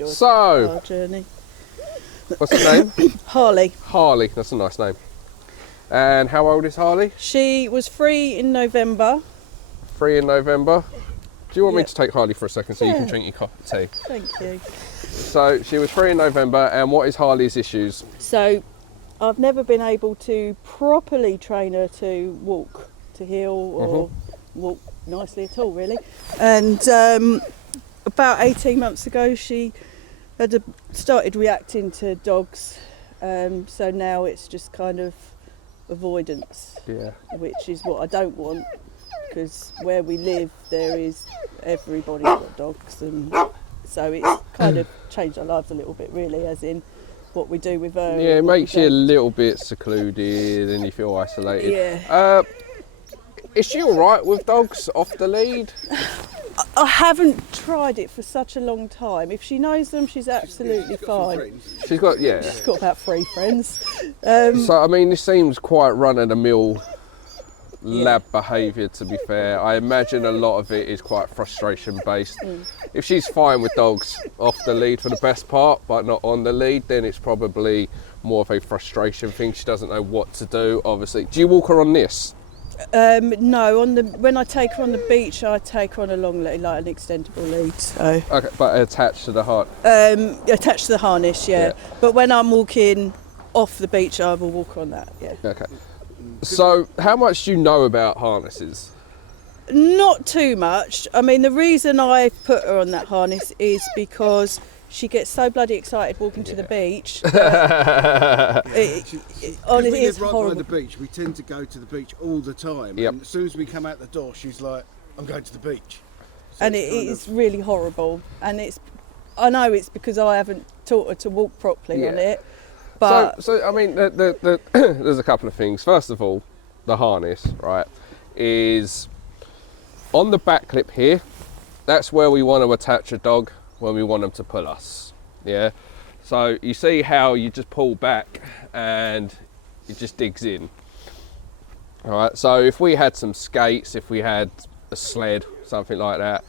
enjoyed So, our journey. what's her name? Harley. Harley, that's a nice name. And how old is Harley? She was 3 in November. 3 in November. Do you want me Yep. to take Harley for a second so you can Yeah. drink your cup of tea? Thank you. So she was 3 in November, and what is Harley's issues? So I've never been able to properly train her to walk, to heel, or walk nicely at all, really. And about 18 months ago, she had started reacting to dogs. So now it's just kind of avoidance, Yeah. which is what I don't want, because where we live, there is everybody's got dogs, and so it's kind of changed our lives a little bit, really, as in what we do with her. Yeah, it and what we makes you a don't. little bit secluded and you feel isolated. Yeah. Is she alright with dogs off the lead? I haven't tried it for such a long time. If she knows them, she's absolutely fine. She's got, yeah. She's got about 3 friends. So, I mean, this seems quite run-of-the-mill Yeah. lab behaviour, to be fair. I imagine a lot of it is quite frustration-based. If she's fine with dogs off the lead for the best part, but not on the lead, then it's probably more of a frustration thing. She doesn't know what to do, obviously. Do you walk her on this? No, when I take her on the beach, I take her on a long lead, like an extendable lead. So Okay, but attached to the heart. attached to the harness, yeah. Yeah. But when I'm walking off the beach, I will walk on that, yeah. Okay. So, how much do you know about harnesses? Not too much. I mean, the reason I put her on that harness is because she gets so bloody excited walking to the beach. Honestly, we it's live right horrible. by the beach. We tend to go to the beach all the time. Yep. And as soon as we come out the door, she's like, "I'm going to the beach." So And it's it kind is of- really horrible. And I know it's because I haven't taught her to walk properly on Yeah. it. But So I mean, there's a couple of things. First of all, the harness, right, is on the back clip here. That's where we want to attach a dog when we want them to pull us. Yeah. So you see how you just pull back and it just digs in. All right. So if we had some skates, if we had a sled, something like that,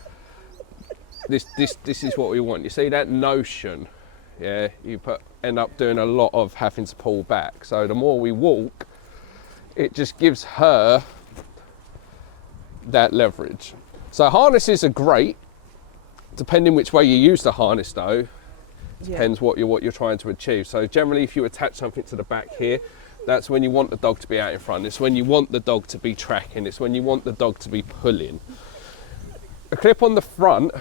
this is what we want. You see that notion? Yeah. You end up doing a lot of having to pull back. So the more we walk, it just gives her that leverage. So harnesses are great, depending which way you use the harness though. Depends what you're trying to achieve. So generally, if you attach something to the back here, that's when you want the dog to be out in front. It's when you want the dog to be tracking. It's when you want the dog to be pulling. A clip on the front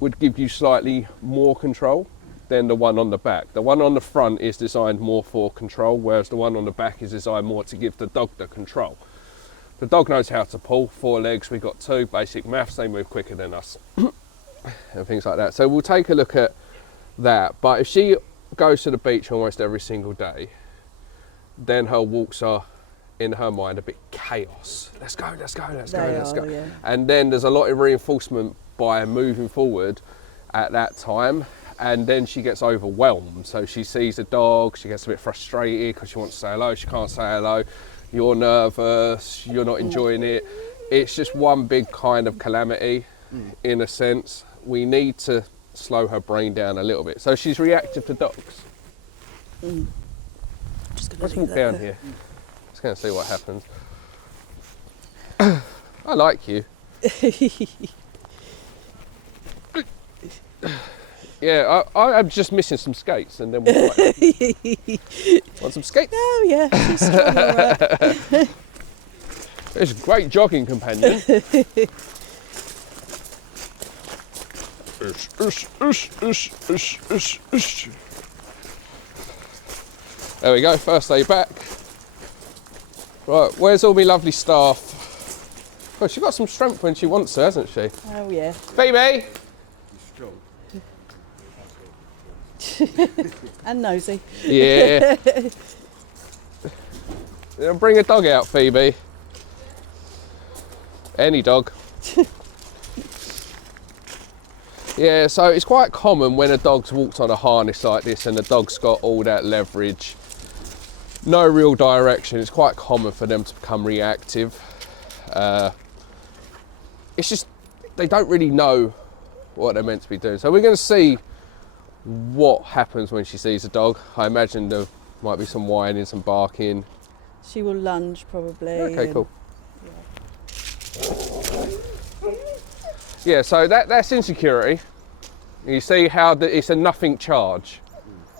would give you slightly more control than the one on the back. The one on the front is designed more for control, whereas the one on the back is designed more to give the dog the control. The dog knows how to pull, 4 legs, we've got 2, basic maths, they move quicker than us, and things like that. So we'll take a look at that. But if she goes to the beach almost every single day, then her walks are, in her mind, a bit chaos. Let's go, let's go, let's go, let's go. Yeah. And then there's a lot of reinforcement by moving forward at that time, and then she gets overwhelmed. So she sees a dog, she gets a bit frustrated because she wants to say hello, she can't say hello. You're nervous, you're not enjoying it. It's just one big kind of calamity, in a sense. We need to slow her brain down a little bit. So she's reactive to dogs. just gonna Let's leave walk that down there. here. Just going to see what happens. I like you. Yeah, I'm just missing some skates, and then we'll want some skates. Oh yeah, she's strong, all right. It's a great jogging companion. There we go, first day back. Right, where's all my lovely staff? Well, she's got some strength when she wants to, hasn't she? Oh yeah. Phoebe! And nosy. Yeah. Bring a dog out, Phoebe. Any dog. Yeah, so it's quite common when a dog's walked on a harness like this and the dog's got all that leverage, no real direction, it's quite common for them to become reactive. It's just, they don't really know what they're meant to be doing. So we're going to see what happens when she sees a dog? I imagine there might be some whining, some barking. She will lunge probably. Okay, and- cool. Yeah, so that's insecurity. You see how it's a nothing charge.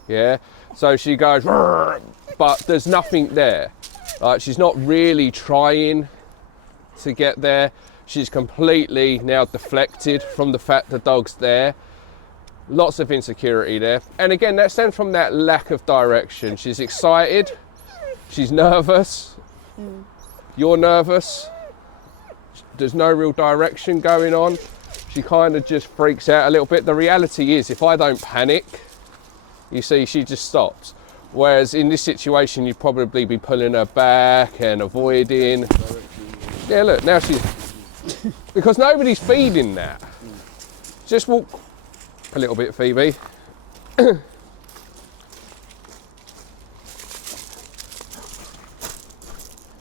Yeah, so she goes, "Rrr," but there's nothing there. Like, she's not really trying to get there. She's completely now deflected from the fact the dog's there. Lots of insecurity there. And again, that stems from that lack of direction. She's excited, she's nervous, you're nervous, there's no real direction going on. She kind of just freaks out a little bit. The reality is, if I don't panic, you see, she just stops. Whereas in this situation, you'd probably be pulling her back and avoiding. Yeah, look, now she's, because nobody's feeding that. Just walk a little bit, Phoebe.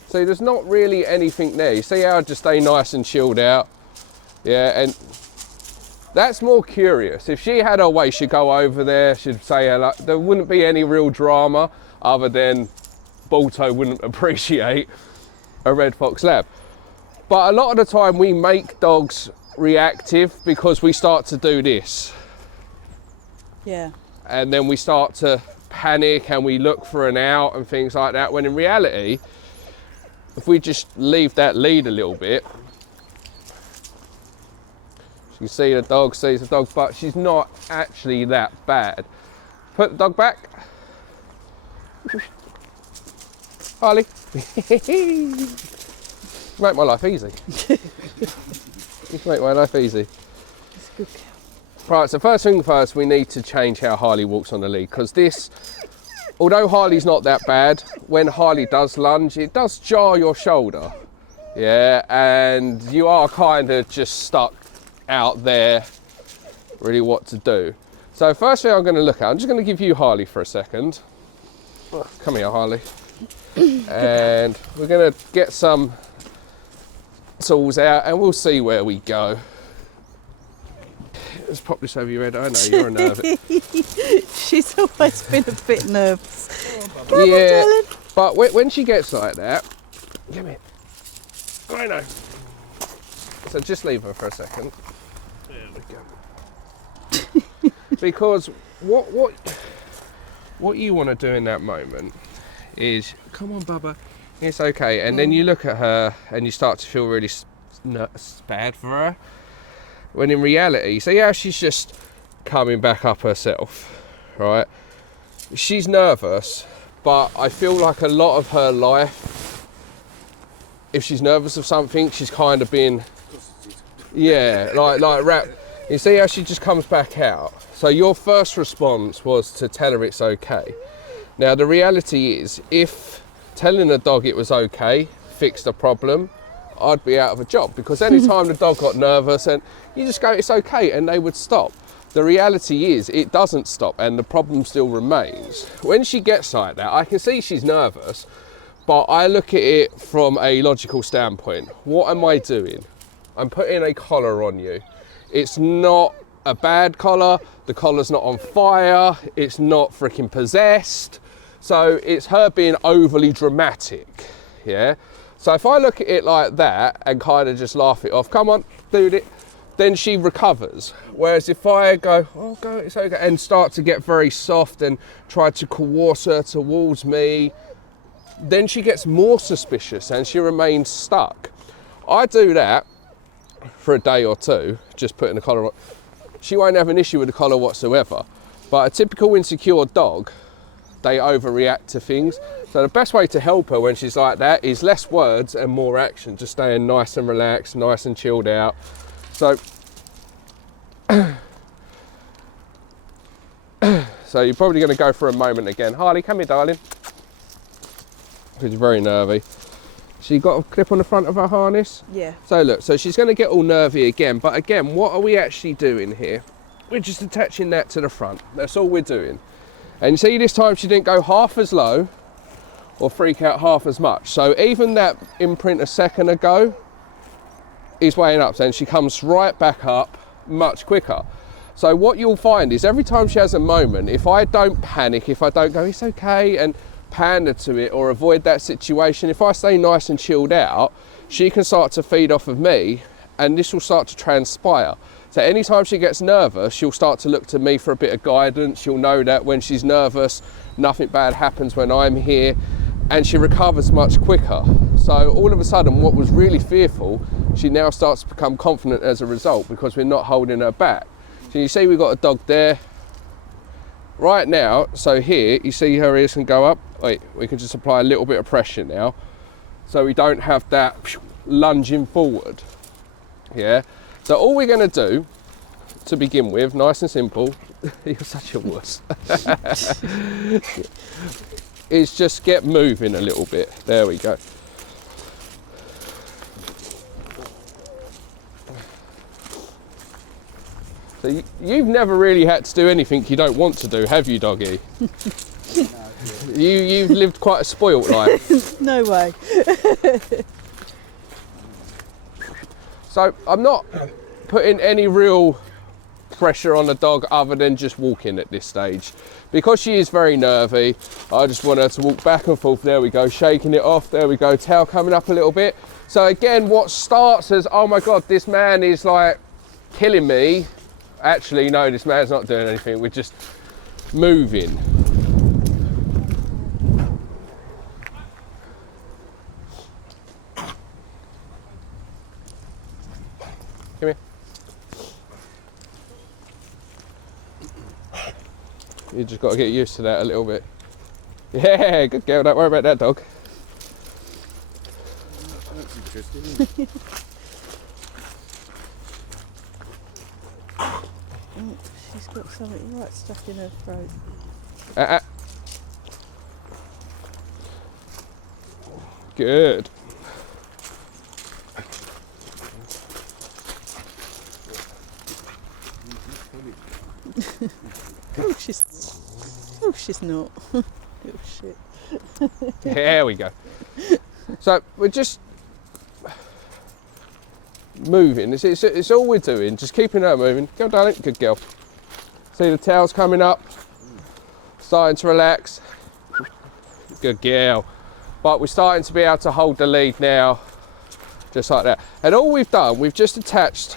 See, there's not really anything there. You see how I just stay nice and chilled out? Yeah, and that's more curious. If she had her way, she'd go over there, she'd say hello. There wouldn't be any real drama other than Balto wouldn't appreciate a red fox lab. But a lot of the time we make dogs reactive because we start to do this. Yeah. And then we start to panic and we look for an out and things like that, when in reality, if we just leave that lead a little bit, you see the dog, sees the dog, but she's not actually that bad. Put the dog back. Harley. Make my life easy. You can make my life easy. It's a good cow. Right, so first thing first, we need to change how Harley walks on the lead, because this, although Harley's not that bad, when Harley does lunge, it does jar your shoulder. Yeah, and you are kind of just stuck out there, really what to do. So first thing I'm going to look at, I'm just going to give you Harley for a second. Come here, Harley. And we're going to get some tools out and we'll see where we go. Let's pop this over your head. I know you're a nervous. She's always been a bit nervous. Come Yeah, on, darling. but when she gets like that, give me it. I know. So just leave her for a second. There we go. Because what you want to do in that moment is, come on, Bubba, it's okay. And then you look at her and you start to feel really bad for her. When in reality, see how she's just coming back up herself, right? She's nervous, but I feel like a lot of her life, if she's nervous of something, she's kind of been, yeah, like wrap. You see how she just comes back out? So your first response was to tell her it's okay. Now the reality is, if telling a dog it was okay fixed the problem, I'd be out of a job, because any time the dog got nervous and you just go, it's okay, and they would stop. The reality is it doesn't stop and the problem still remains. When she gets like that, I can see she's nervous, but I look at it from a logical standpoint. What am I doing? I'm putting a collar on you. It's not a bad collar, the collar's not on fire, it's not freaking possessed. So it's her being overly dramatic, yeah? So if I look at it like that and kind of just laugh it off, come on, do it, then she recovers. Whereas if I go, oh, go, it's okay, and start to get very soft and try to coerce her towards me, then she gets more suspicious and she remains stuck. I do that for a day or two, just putting the collar on. She won't have an issue with the collar whatsoever. But a typical insecure dog, they overreact to things. So the best way to help her when she's like that is less words and more action, just staying nice and relaxed, nice and chilled out. So, so you're probably going to go for a moment again. Harley, come here, darling. Because you're very nervy. So you got a clip on the front of her harness? Yeah. So look, so she's going to get all nervy again. But again, what are we actually doing here? We're just attaching that to the front. That's all we're doing. And you see, this time she didn't go half as low or freak out half as much. So even that imprint a second ago is weighing up, and she comes right back up much quicker. So what you'll find is every time she has a moment, if I don't panic, if I don't go, it's okay, and pander to it or avoid that situation, if I stay nice and chilled out, she can start to feed off of me, and this will start to transpire. So anytime she gets nervous, she'll start to look to me for a bit of guidance. She'll know that when she's nervous, nothing bad happens when I'm here, and she recovers much quicker. So all of a sudden, what was really fearful, she now starts to become confident as a result, because we're not holding her back. So you see we've got a dog there. Right now, so here, you see her ears can go up. Wait, we can just apply a little bit of pressure now, so we don't have that lunging forward. Yeah. So all we're going to do, to begin with, nice and simple, you're such a wuss, is just get moving a little bit. There we go. So you've never really had to do anything you don't want to do, have you, doggy? You've lived quite a spoilt life. No way. So I'm not putting any real pressure on the dog other than just walking at this stage. Because she is very nervy, I just want her to walk back and forth. There we go, shaking it off. There we go, tail coming up a little bit. So again, what starts as, oh my God, this man is like killing me. Actually, no, this man's not doing anything. We're just moving. Come here. You just got to get used to that a little bit. Yeah, good girl, don't worry about that dog. That's interesting. She's got something right stuck in her throat. Good. She's not. Little shit. There we go. So we're just moving. It's all we're doing. Just keeping her moving. Go, darling. Good girl. See the tails coming up. Starting to relax. Good girl. But we're starting to be able to hold the lead now, just like that. And all we've done, we've just attached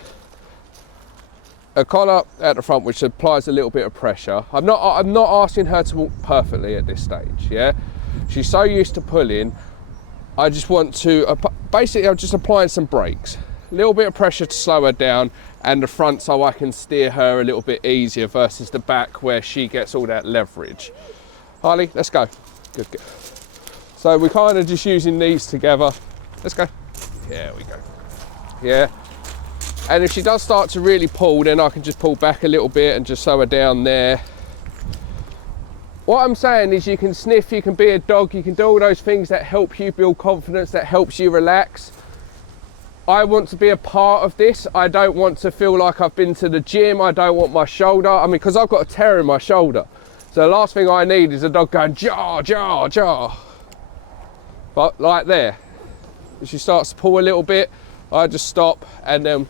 a collar at the front which applies a little bit of pressure. I'm not asking her to walk perfectly at this stage, yeah? She's so used to pulling, I just want to, basically I'm just applying some brakes. A little bit of pressure to slow her down, and the front so I can steer her a little bit easier versus the back where she gets all that leverage. Harley, let's go. Good, good. So we're kind of just using these together. Let's go. There we go. Yeah. And if she does start to really pull, then I can just pull back a little bit and just slow her down there. What I'm saying is you can sniff, you can be a dog, you can do all those things that help you build confidence, that helps you relax. I want to be a part of this. I don't want to feel like I've been to the gym. I don't want my shoulder. I mean, because I've got a tear in my shoulder. So the last thing I need is a dog going jar, jar, jar. But like there, if she starts to pull a little bit, I just stop and then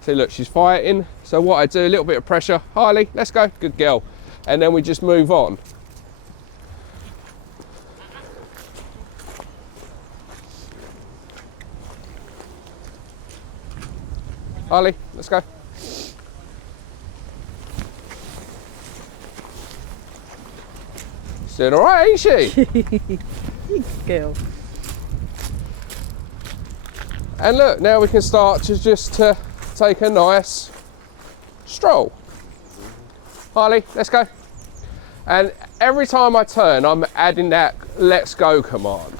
see, look, she's fighting. So what I do, a little bit of pressure. Harley, let's go, good girl. And then we just move on. Harley, let's go. She's doing all right, ain't she? Good girl. And look, now we can start to just take a nice stroll. Harley, let's go. And every time I turn, I'm adding that let's go command.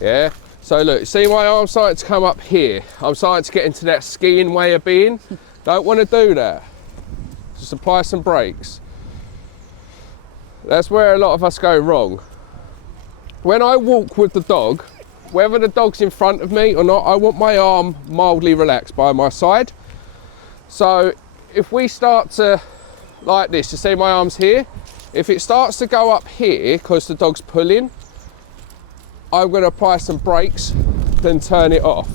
Yeah? So look, see my arm starting to come up here. I'm starting to get into that skiing way of being. Don't want to do that. Just apply some brakes. That's where a lot of us go wrong. When I walk with the dog, whether the dog's in front of me or not, I want my arm mildly relaxed by my side. So if we start to, like this, you see my arm's here? If it starts to go up here because the dog's pulling, I'm going to apply some brakes, then turn it off.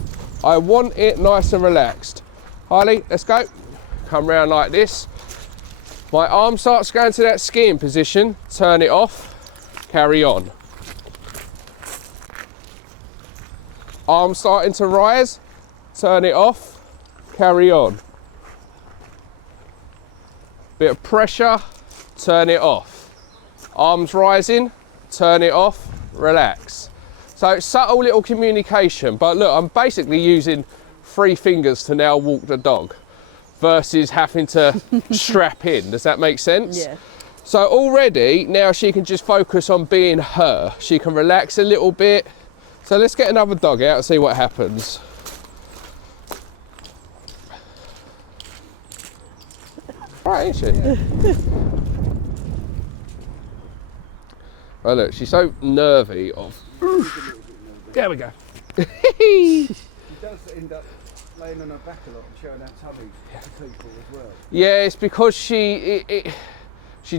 I want it nice and relaxed. Harley, let's go. Come round like this. My arm starts going to that skiing position, turn it off, carry on. Arm starting to rise, turn it off, carry on. Bit of pressure, turn it off. Arms rising, turn it off, relax. So it's subtle little communication, but look, I'm basically using 3 fingers to now walk the dog versus having to strap in. Does that make sense? Yeah. So already now she can just focus on being her. She can relax a little bit. So let's get another dog out and see what happens. Right, ain't she? Yeah. Oh look, she's so nervy of. There we go. She does end up laying on her back a lot and showing her tummy to people as well. Yeah, it's because she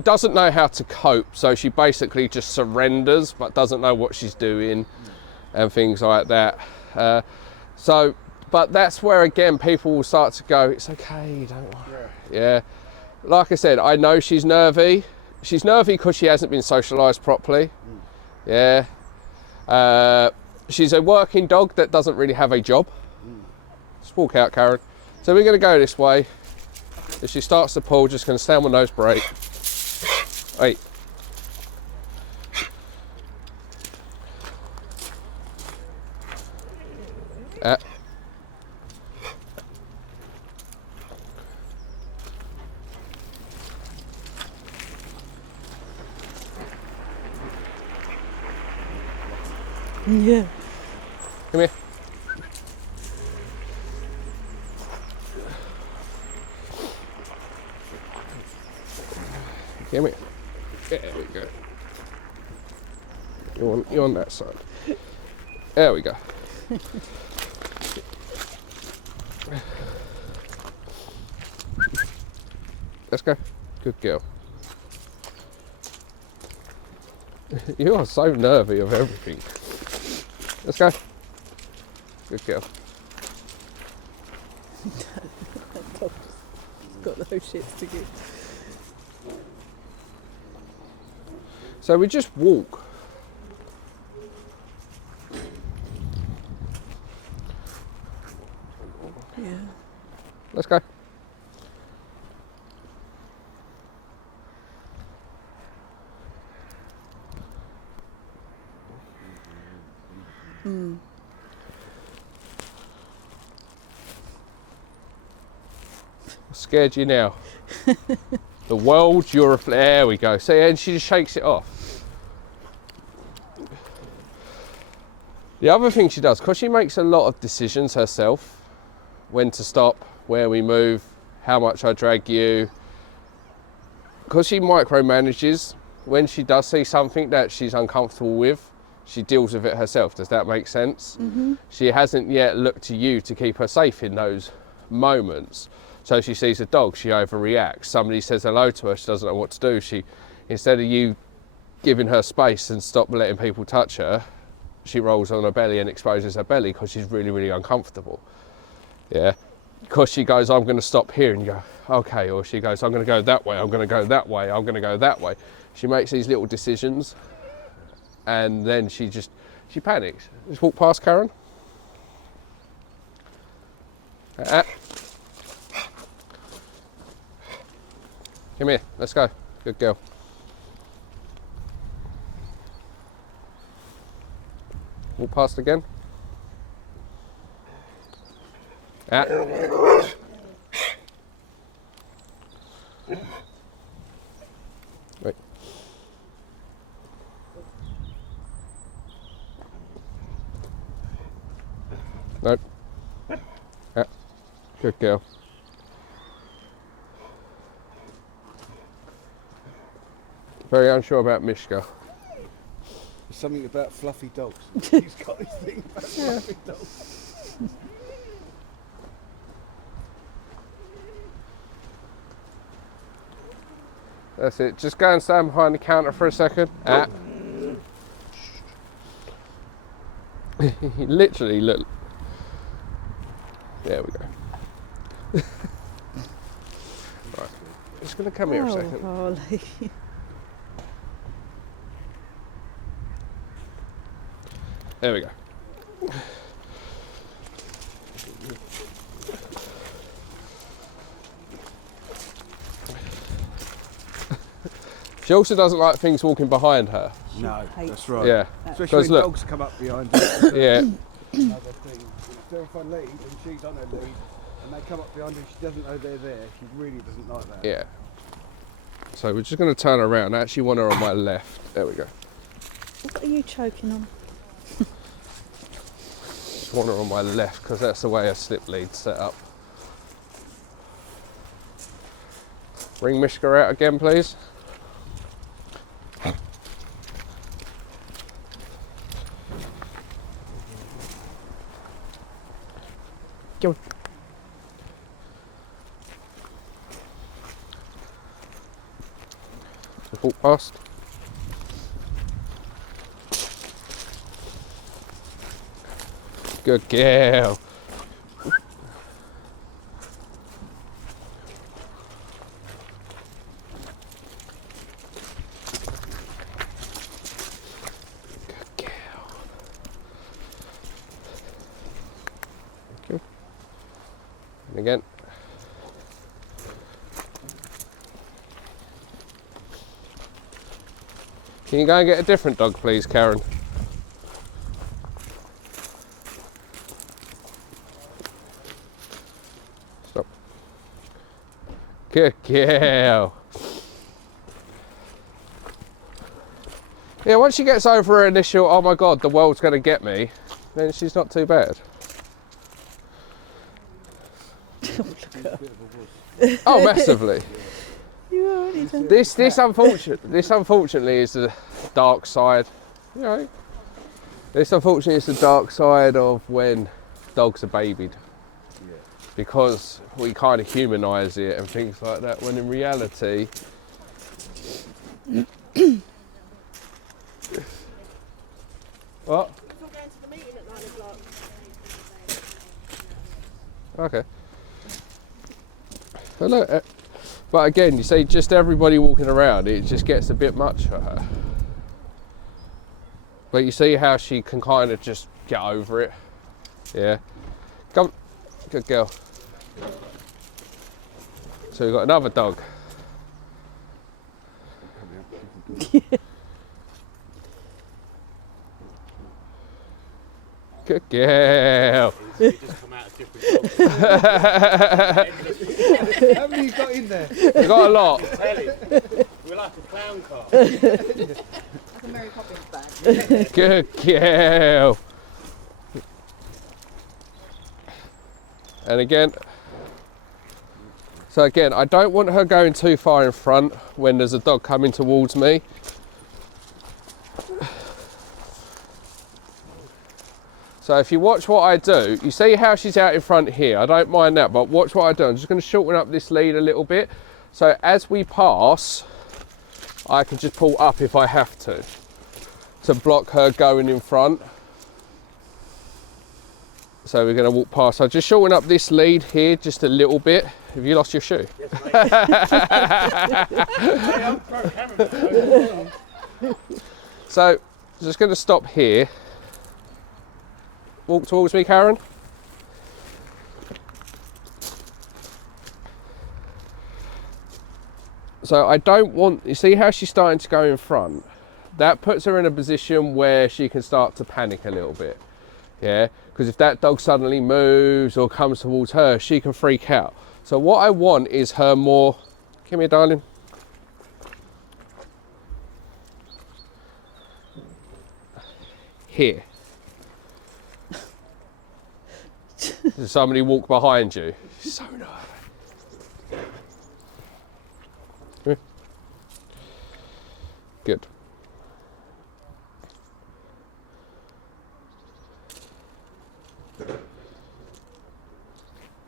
doesn't know how to cope, so she basically just surrenders but doesn't know what she's doing and things like that. But that's where again people will start to go, it's okay, don't worry. Yeah. Like I said, I know she's nervy. She's nervy because she hasn't been socialised properly. Yeah. She's a working dog that doesn't really have a job. Just walk out, Karen. So we're going to go this way. If she starts to pull, just going to stand on nose brake. Wait. Yeah. Come here. Come here. There we go. You're on that side. There we go. Let's go. Good girl. You are so nervy of everything. Let's go. Good girl. That dog's got those shits to give. So we just walk. Yeah. Let's go. Scared you now. The world, you're a. There we go. See, and she just shakes it off. The other thing she does, because she makes a lot of decisions herself, when to stop, where we move, how much I drag you, because she micromanages, when she does see something that she's uncomfortable with, she deals with it herself. Does that make sense? Mm-hmm. She hasn't yet looked to you to keep her safe in those moments. So she sees a dog, she overreacts. Somebody says hello to her, she doesn't know what to do. She, instead of you giving her space and stop letting people touch her, she rolls on her belly and exposes her belly because she's really, really uncomfortable. Yeah. Because she goes, I'm going to stop here, and you go, okay. Or she goes, I'm going to go that way, I'm going to go that way, I'm going to go that way. She makes these little decisions, and then she panics. Just walk past Karen. Come here, let's go. Good girl. Walk past again. Wait. Nope. Good girl. Very unsure about Mishka. There's something about fluffy dogs. He's got his thing about fluffy dogs. That's it. Just go and stand behind the counter for a second. Literally, look. There we go. Right. just going to come here a Oh, second. Harley. There we go. She also doesn't like things walking behind her. No, hates that's right. Yeah. Especially Because when look, dogs come up behind you. yeah, Another thing. If I lead and she's on her lead and they come up behind her and she doesn't know they're there, she really doesn't like that. yeah. So we're just going to turn her around. I actually want her on my left. There we go. What are you choking on? Just want her on my left because that's the way a slip lead's set up. Bring Mishka out again, please. Go on. Walk past. Good girl. Good girl. Thank you. And again. Can you go and get a different dog, please, Karen? Stop. Good girl. Yeah, once she gets over her initial, oh my God, the world's going to get me, then she's not too bad. Oh, massively. You already done. This unfortunately is the dark side. You know, this unfortunately is the dark side of when dogs are babied, because we kind of humanise it and things like that. When in reality, what? We're going to the meeting at 9 o'clock. Okay. But look, but again, you see, just everybody walking around, it just gets a bit much for her. But you see how she can kind of just get over it. Yeah. Come, good girl. So we've got another dog. Good girl. Just come out of different dogs. How many you got in there? We've got a lot. We're like a clown car. Like a Mary Poppins bag. Good girl. And again, so again, I don't want her going too far in front when there's a dog coming towards me. So if you watch what I do, you see how she's out in front here. I don't mind that, but watch what I do. I'm just going to shorten up this lead a little bit. So as we pass, I can just pull up if I have to block her going in front. So we're going to walk past. So just shorten up this lead here just a little bit. Have you lost your shoe? So just going to stop here. Walk towards me, Karen. So I don't want, you see how she's starting to go in front? That puts her in a position where she can start to panic a little bit. Yeah, because if that dog suddenly moves or comes towards her, she can freak out. So what I want is her more, come here, darling. Here. Does somebody walk behind you? So nervous. Come here. Good.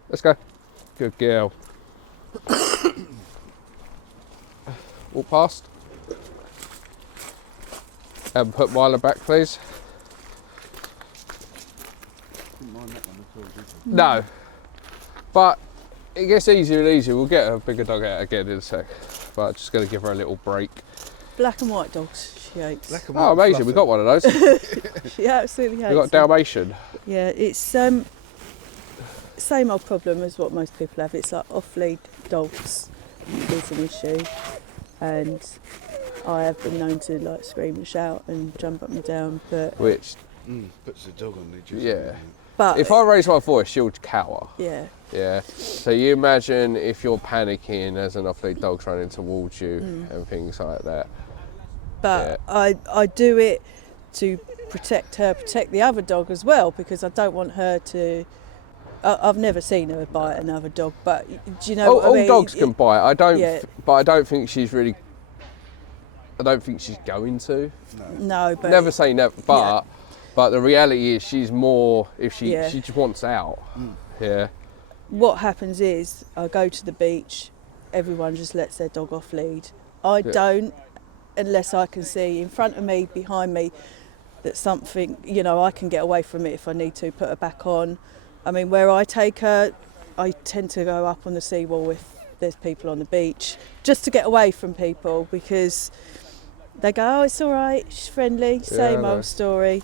Let's go. Good girl. Walk past. And put Mila back, please. Didn't mind that one at all, did you? No. But it gets easier and easier. We'll get a bigger dog out again in a sec, but just going to give her a little break. Black and white dogs, she hates. Black and Oh, white amazing! We fluffy. got one of those. She absolutely hates We got them. Dalmatian. Yeah, it's same old problem as what most people have. It's like off-lead dogs is an issue, and I have been known to like scream and shout and jump up and down, Which, Puts the dog on the adjustment. yeah. but If I raise my voice, she'll cower. yeah, Yeah. So you imagine if you're panicking as an off-lead dog's running towards you and things like that. but I do it to protect her, protect the other dog as well, because I don't want her to. I've never seen her bite another dog, but do you know what I All mean? dogs can bite. I don't, Yeah. but I don't think she's really. I don't think she's going to. No, but Never say never, but Yeah. but the reality is she's more if she Yeah. she just wants out. Yeah. what happens is I go to the beach, everyone just lets their dog off lead. I Yeah. don't, unless I can see in front of me, behind me, that something, I can get away from it if I need to, put her back on. I mean, where I take her, I tend to go up on the seawall if there's people on the beach, just to get away from people, because they go, oh, it's all right, she's friendly, same I know. old story.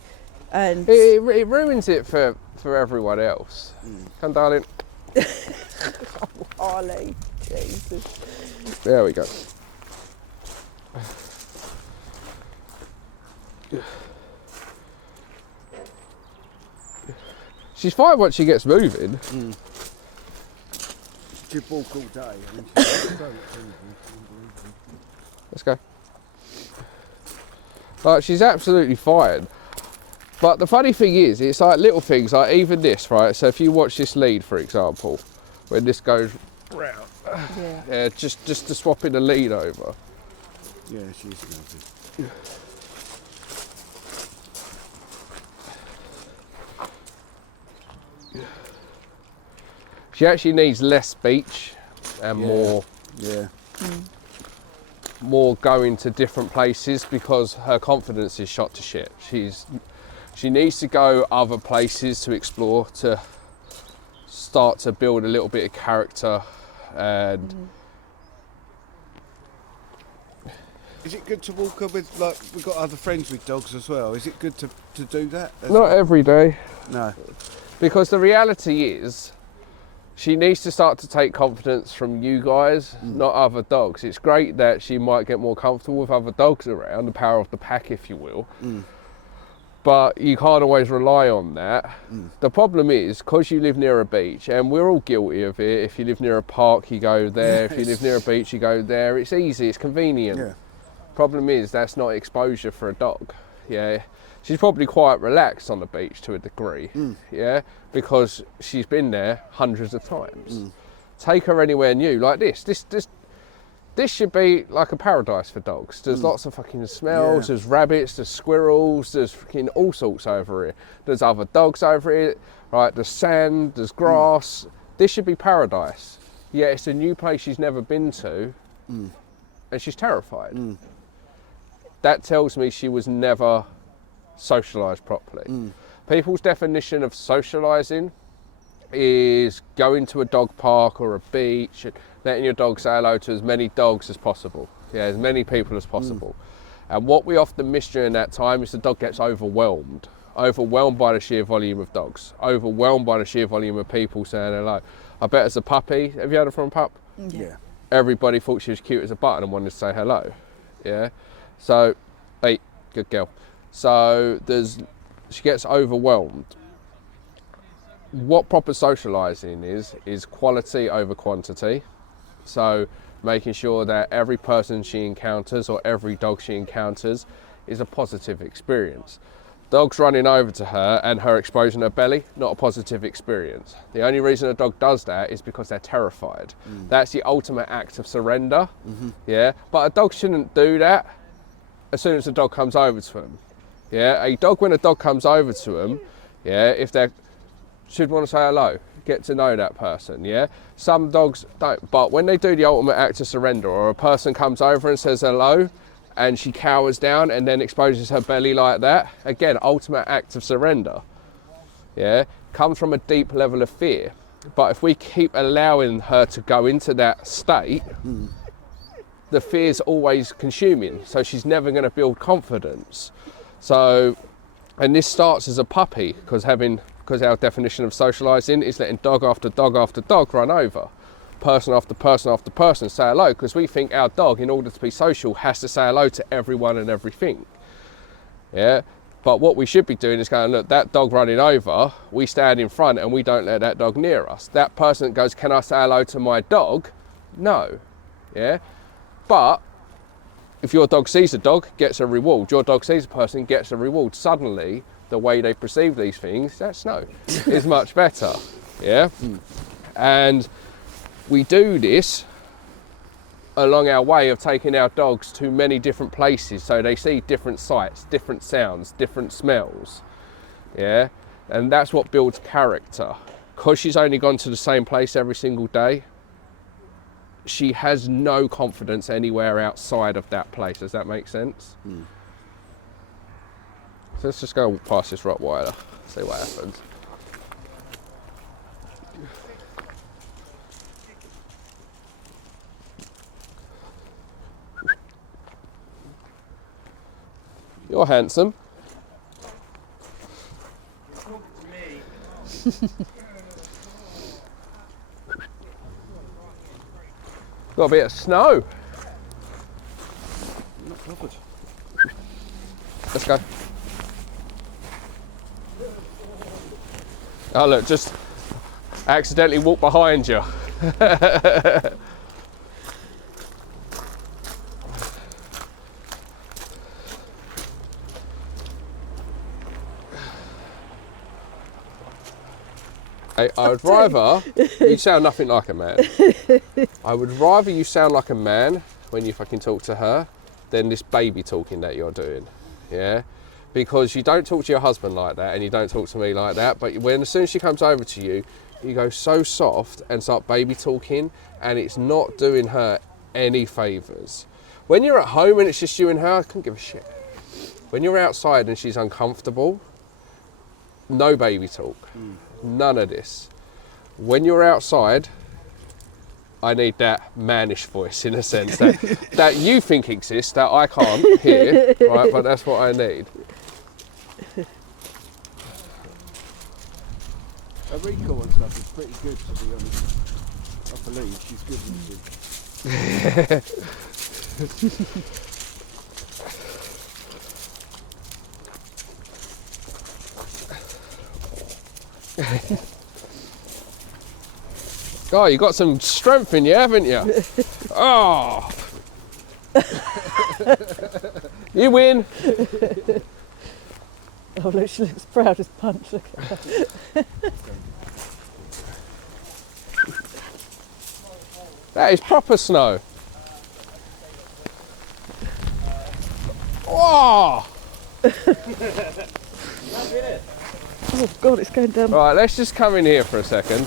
And It ruins it for everyone else. Come, darling. Harley, Jesus. There we go. She's fine once she gets moving. She'd walk all day. I mean, she's so easy. Let's go. Like, she's absolutely fine. But the funny thing is, it's like little things, like even this, right? So if you watch this lead, for example, when this goes round, Yeah. just to swapping the lead over. Yeah, she's lovely. She actually needs less beach and Yeah. Yeah. more going to different places, because her confidence is shot to shit. She needs to go other places to explore, to start to build a little bit of character. And Is it good to walk her with, like, we've got other friends with dogs as well. Is it good to do that? not every day, No. because the reality is she needs to start to take confidence from you guys, not other dogs. It's great that she might get more comfortable with other dogs around, the power of the pack, if you will. But you can't always rely on that. The problem is, because you live near a beach, and we're all guilty of it, if you live near a park, you go there. If you live near a beach, you go there. It's easy, it's convenient. Yeah. Problem is, that's not exposure for a dog. Yeah, she's probably quite relaxed on the beach to a degree. Yeah, because she's been there hundreds of times. Take her anywhere new, like this. This should be like a paradise for dogs. There's lots of fucking smells. Yeah. There's rabbits. There's squirrels. There's fucking all sorts over here. There's other dogs over here. Right? There's sand. There's grass. This should be paradise. Yeah, it's a new place she's never been to, and she's terrified. That tells me she was never socialised properly. People's definition of socialising is going to a dog park or a beach, and letting your dog say hello to as many dogs as possible, as many people as possible. And what we often miss during that time is the dog gets overwhelmed by the sheer volume of dogs, overwhelmed by the sheer volume of people saying hello. I bet as a puppy, have you had her from a pup? Yeah. Everybody thought she was cute as a button and wanted to say hello. Yeah. So, hey, good girl. So she gets overwhelmed. What proper socialising is quality over quantity. So making sure that every person she encounters or every dog she encounters is a positive experience. Dogs running over to her and her exposing her belly, not a positive experience. The only reason a dog does that is because they're terrified. That's the ultimate act of surrender. Yeah, but a dog shouldn't do that as soon as the dog comes over to them. Yeah, when a dog comes over to them, yeah, if they should want to say hello, get to know that person. Yeah, some dogs don't, but when they do the ultimate act of surrender, or a person comes over and says hello, and she cowers down and then exposes her belly like that, again, ultimate act of surrender. Yeah, comes from a deep level of fear. But if we keep allowing her to go into that state, the fear's always consuming. So she's never going to build confidence. So, and this starts as a puppy, because our definition of socialising is letting dog after dog after dog run over. Person after person after person say hello, because we think our dog, in order to be social, has to say hello to everyone and everything. Yeah. But what we should be doing is going, look, that dog running over, we stand in front and we don't let that dog near us. That person that goes, can I say hello to my dog? No. Yeah. But if your dog sees a dog, gets a reward. Your dog sees a person, gets a reward. Suddenly, the way they perceive these things, is much better. Yeah. And we do this along our way of taking our dogs to many different places, so they see different sights, different sounds, different smells. Yeah. And that's what builds character. Because she's only gone to the same place every single day, she has no confidence anywhere outside of that place. Does that make sense? So let's just go past this Rottweiler, see what happens. You're handsome. Got a bit of snow. Not covered. Let's go. Oh look, just accidentally walk behind you. I would rather you sound nothing like a man. I would rather you sound like a man when you fucking talk to her than this baby talking that you're doing. Yeah? Because you don't talk to your husband like that and you don't talk to me like that, but as soon as she comes over to you, you go so soft and start baby talking, and it's not doing her any favours. When you're at home and it's just you and her, I couldn't give a shit. When you're outside and she's uncomfortable, no baby talk. None of this. When you're outside, I need that mannish voice, in a sense, that you think exists, that I can't hear, right? But that's what I need. Her recall and stuff is pretty good, to be honest. I believe she's good with it. Oh, you got some strength in you, haven't you? Oh, you win. Oh, look, she looks proud as punch. Look at her. That is proper snow. Oh. Oh God, it's going down. Right, let's just come in here for a second.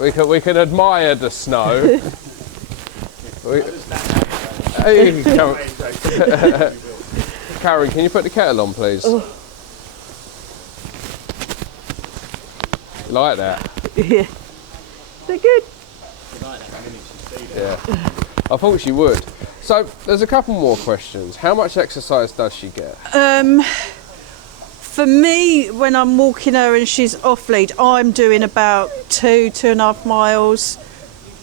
We can admire the snow. Hey, Karen, can you put the kettle on, please? Oh. You like that? Yeah. They're good. Yeah. I thought she would. So there's a couple more questions. How much exercise does she get? For me, when I'm walking her and she's off lead, I'm doing about 2.5 miles.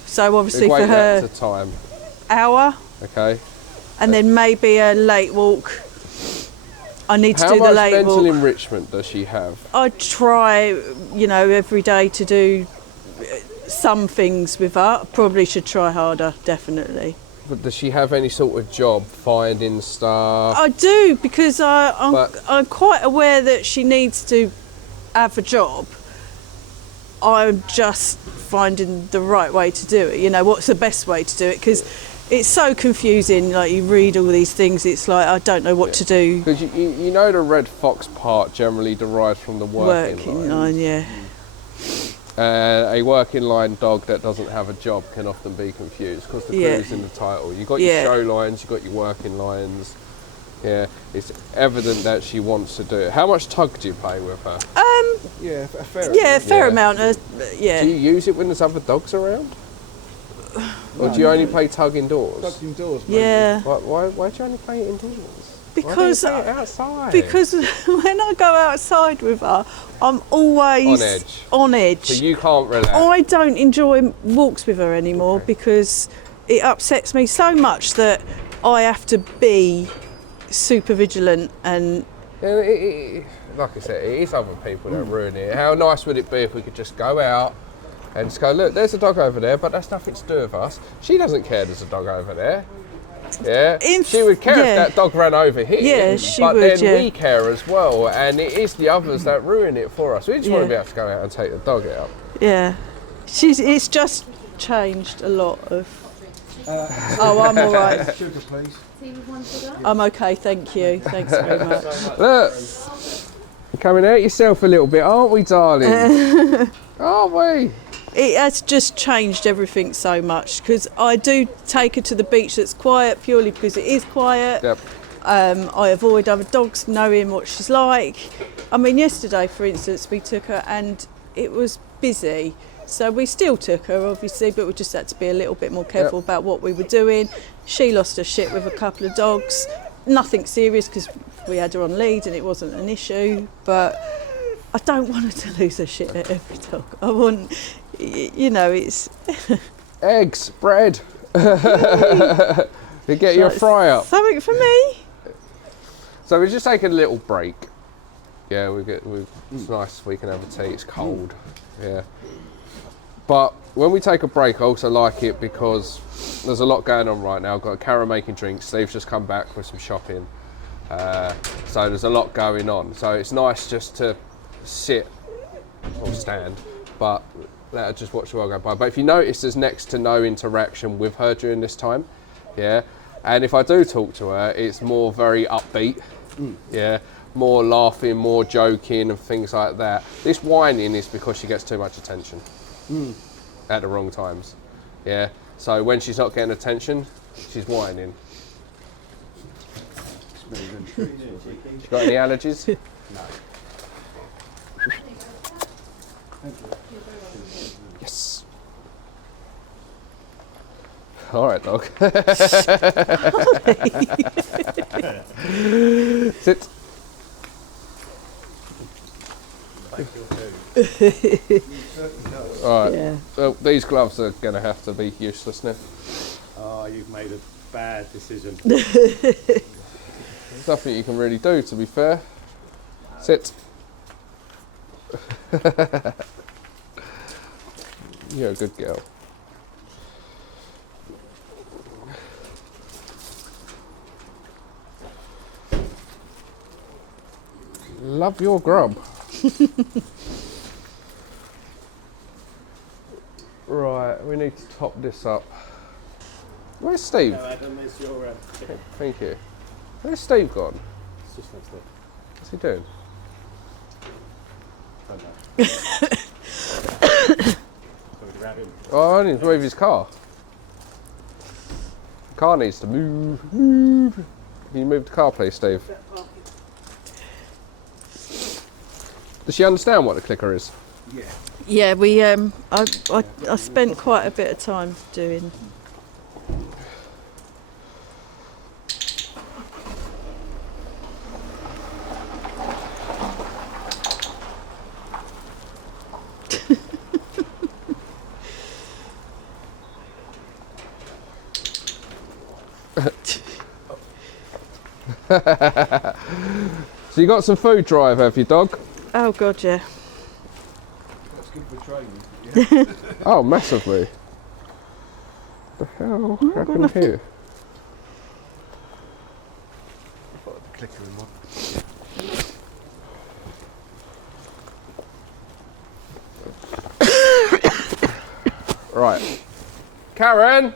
So obviously Equate for her, that to time. hour, Okay. and then maybe a late walk. I need to How do the much late mental walk. enrichment does she have? I try, every day to do some things with her. Probably should try harder, definitely. But does she have any sort of job finding stuff? I do, because But- I'm quite aware that she needs to have a job. I'm just finding the right way to do it. What's the best way to do it? Because it's so confusing. Like, you read all these things, it's like I don't know what to do. Because you know the red fox part generally derives from the working line. Yeah. A working line dog that doesn't have a job can often be confused because the Yeah. clue's in the title. You've got Yeah. your show lines, you've got your working lines. Yeah, it's evident that she wants to do it. How much tug do you play with her? Yeah, a fair Yeah, a fair Yeah. amount of, yeah. Do you use it when there's other dogs around? Or do you only play tug indoors? Tucked indoors. mainly. Yeah, Why do you only play it indoors? because Why don't you play it outside? because when I go outside with her, I'm always On edge. on edge. So you can't relax. I don't enjoy walks with her anymore because it upsets me so much that I have to be super vigilant and Yeah, like I said, it is other people that ruin it. How nice would it be if we could just go out and just go, look, there's a dog over there, but that's nothing to do with us. She doesn't care there's a dog over there. Yeah, she would care if that dog ran over here. Yeah, she but would, then yeah. we care as well, and it is the others that ruin it for us. We just want to Yeah. be able to go out and take the dog out. yeah, it's just changed a lot of. Oh, I'm all right. Sugar, please. I'm okay, thank you. Thanks very much. Look, you're coming out yourself a little bit, aren't we, darling? Aren't we? It has just changed everything so much because I do take her to the beach that's quiet purely because it is quiet. Yep. I avoid other dogs knowing what she's like. I mean, yesterday, for instance, we took her and it was busy. So we still took her, obviously, but we just had to be a little bit more careful about what we were doing. She lost her shit with a couple of dogs. Nothing serious because we had her on lead and it wasn't an issue. But I don't want her to lose her shit at every dog. I want, you know, it's... Eggs, bread. You get your fry up. Something for me. So we're just taking a little break. Yeah, it's nice. We can have a tea. It's cold. Yeah. But when we take a break, I also like it because there's a lot going on right now. I've got Karen making drinks. Steve's just come back with some shopping. So there's a lot going on. So it's nice just to sit or stand, but let her just watch the world go by. But if you notice, there's next to no interaction with her during this time. Yeah. And if I do talk to her, it's more very upbeat. Yeah. More laughing, more joking and things like that. This whining is because she gets too much attention at the wrong times. Yeah. So when she's not getting attention, she's whining. She got any allergies? No. Yes. All right, dog. Sit. All right. Yeah. Well, these gloves are going to have to be useless now. Oh, you've made a bad decision. There's nothing you can really do, to be fair. Sit. You're a good girl. Love your grub. Right, we need to top this up. Where's Steve? No, Adam, it's your chicken. Thank you. Where's Steve gone? It's just next door. What's he doing? Don't know. Can we grab him? Oh, I need to move his car. The car needs to move. Move. Can you move the car, please, Steve? Does she understand what the clicker is? Yeah. Yeah, we I spent quite a bit of time doing. So you got some food drive, have you, dog? Oh God, yeah. That's good for training. Oh, massively. The hell happened here? Clicker in one. Right. Karen!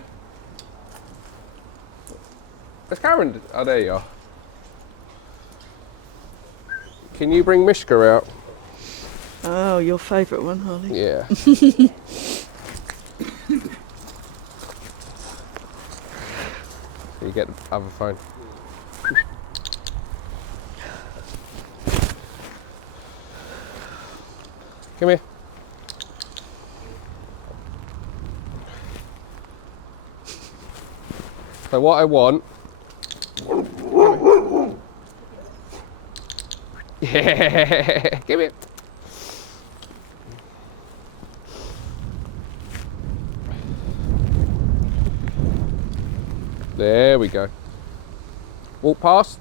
Where's Karen? Oh, there you are. Can you bring Mishka out? Oh, your favourite one, Holly. Yeah. You get the other phone. Come here. So what I want... Yeah, give it. There we go. Walk past.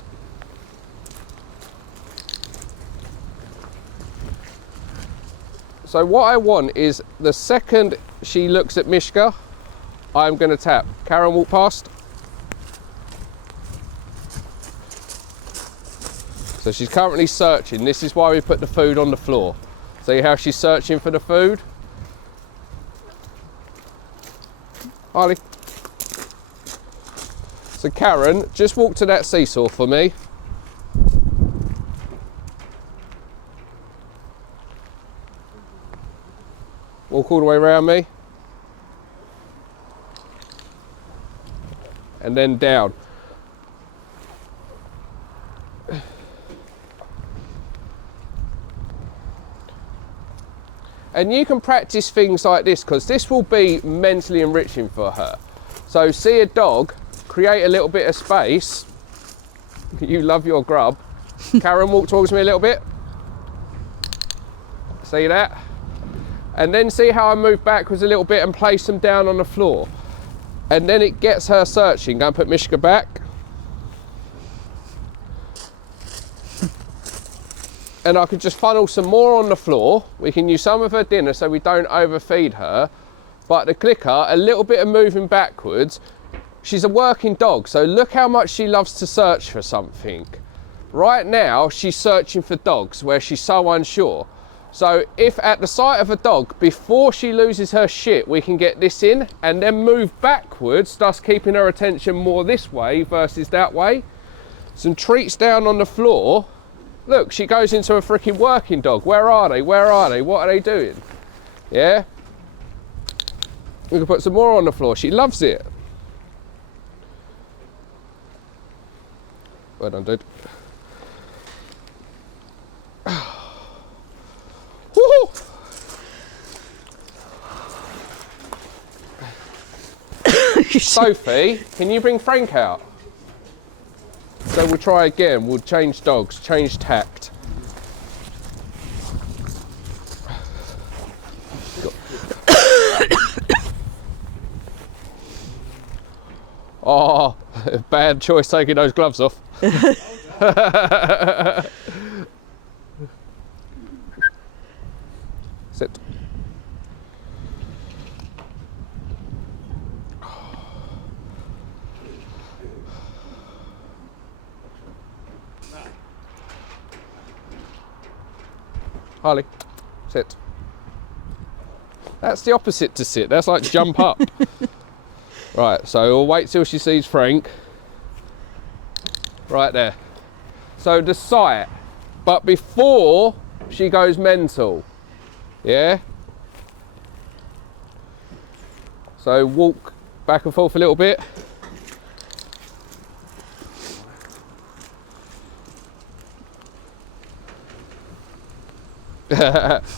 So what I want is the second she looks at Mishka, I'm going to tap. Karen, walk past. So she's currently searching. This is why we put the food on the floor. See how she's searching for the food? Harley. So Karen, just walk to that seesaw for me. Walk all the way around me. And then down. And you can practice things like this because this will be mentally enriching for her. So see a dog, create a little bit of space. You love your grub. Karen, walk towards me a little bit. See that? And then see how I move backwards a little bit and place them down on the floor. And then it gets her searching. Go and put Mishka back. And I could just funnel some more on the floor. We can use some of her dinner so we don't overfeed her. But the clicker, a little bit of moving backwards. She's a working dog, so look how much she loves to search for something. Right now, she's searching for dogs where she's so unsure. So if at the sight of a dog, before she loses her shit, we can get this in and then move backwards, thus keeping her attention more this way versus that way. Some treats down on the floor. Look, she goes into a freaking working dog. Where are they? Where are they? What are they doing? Yeah? We can put some more on the floor. She loves it. Well done, dude. Woo! Sophie, can you bring Frank out? So we'll try again. We'll change dogs, change tact. Oh, bad choice taking those gloves off. Sit. Harley, sit. That's the opposite to sit. That's like jump up. Right, so we'll wait till she sees Frank. Right there. So the sight, but before she goes mental. Yeah? So walk back and forth a little bit.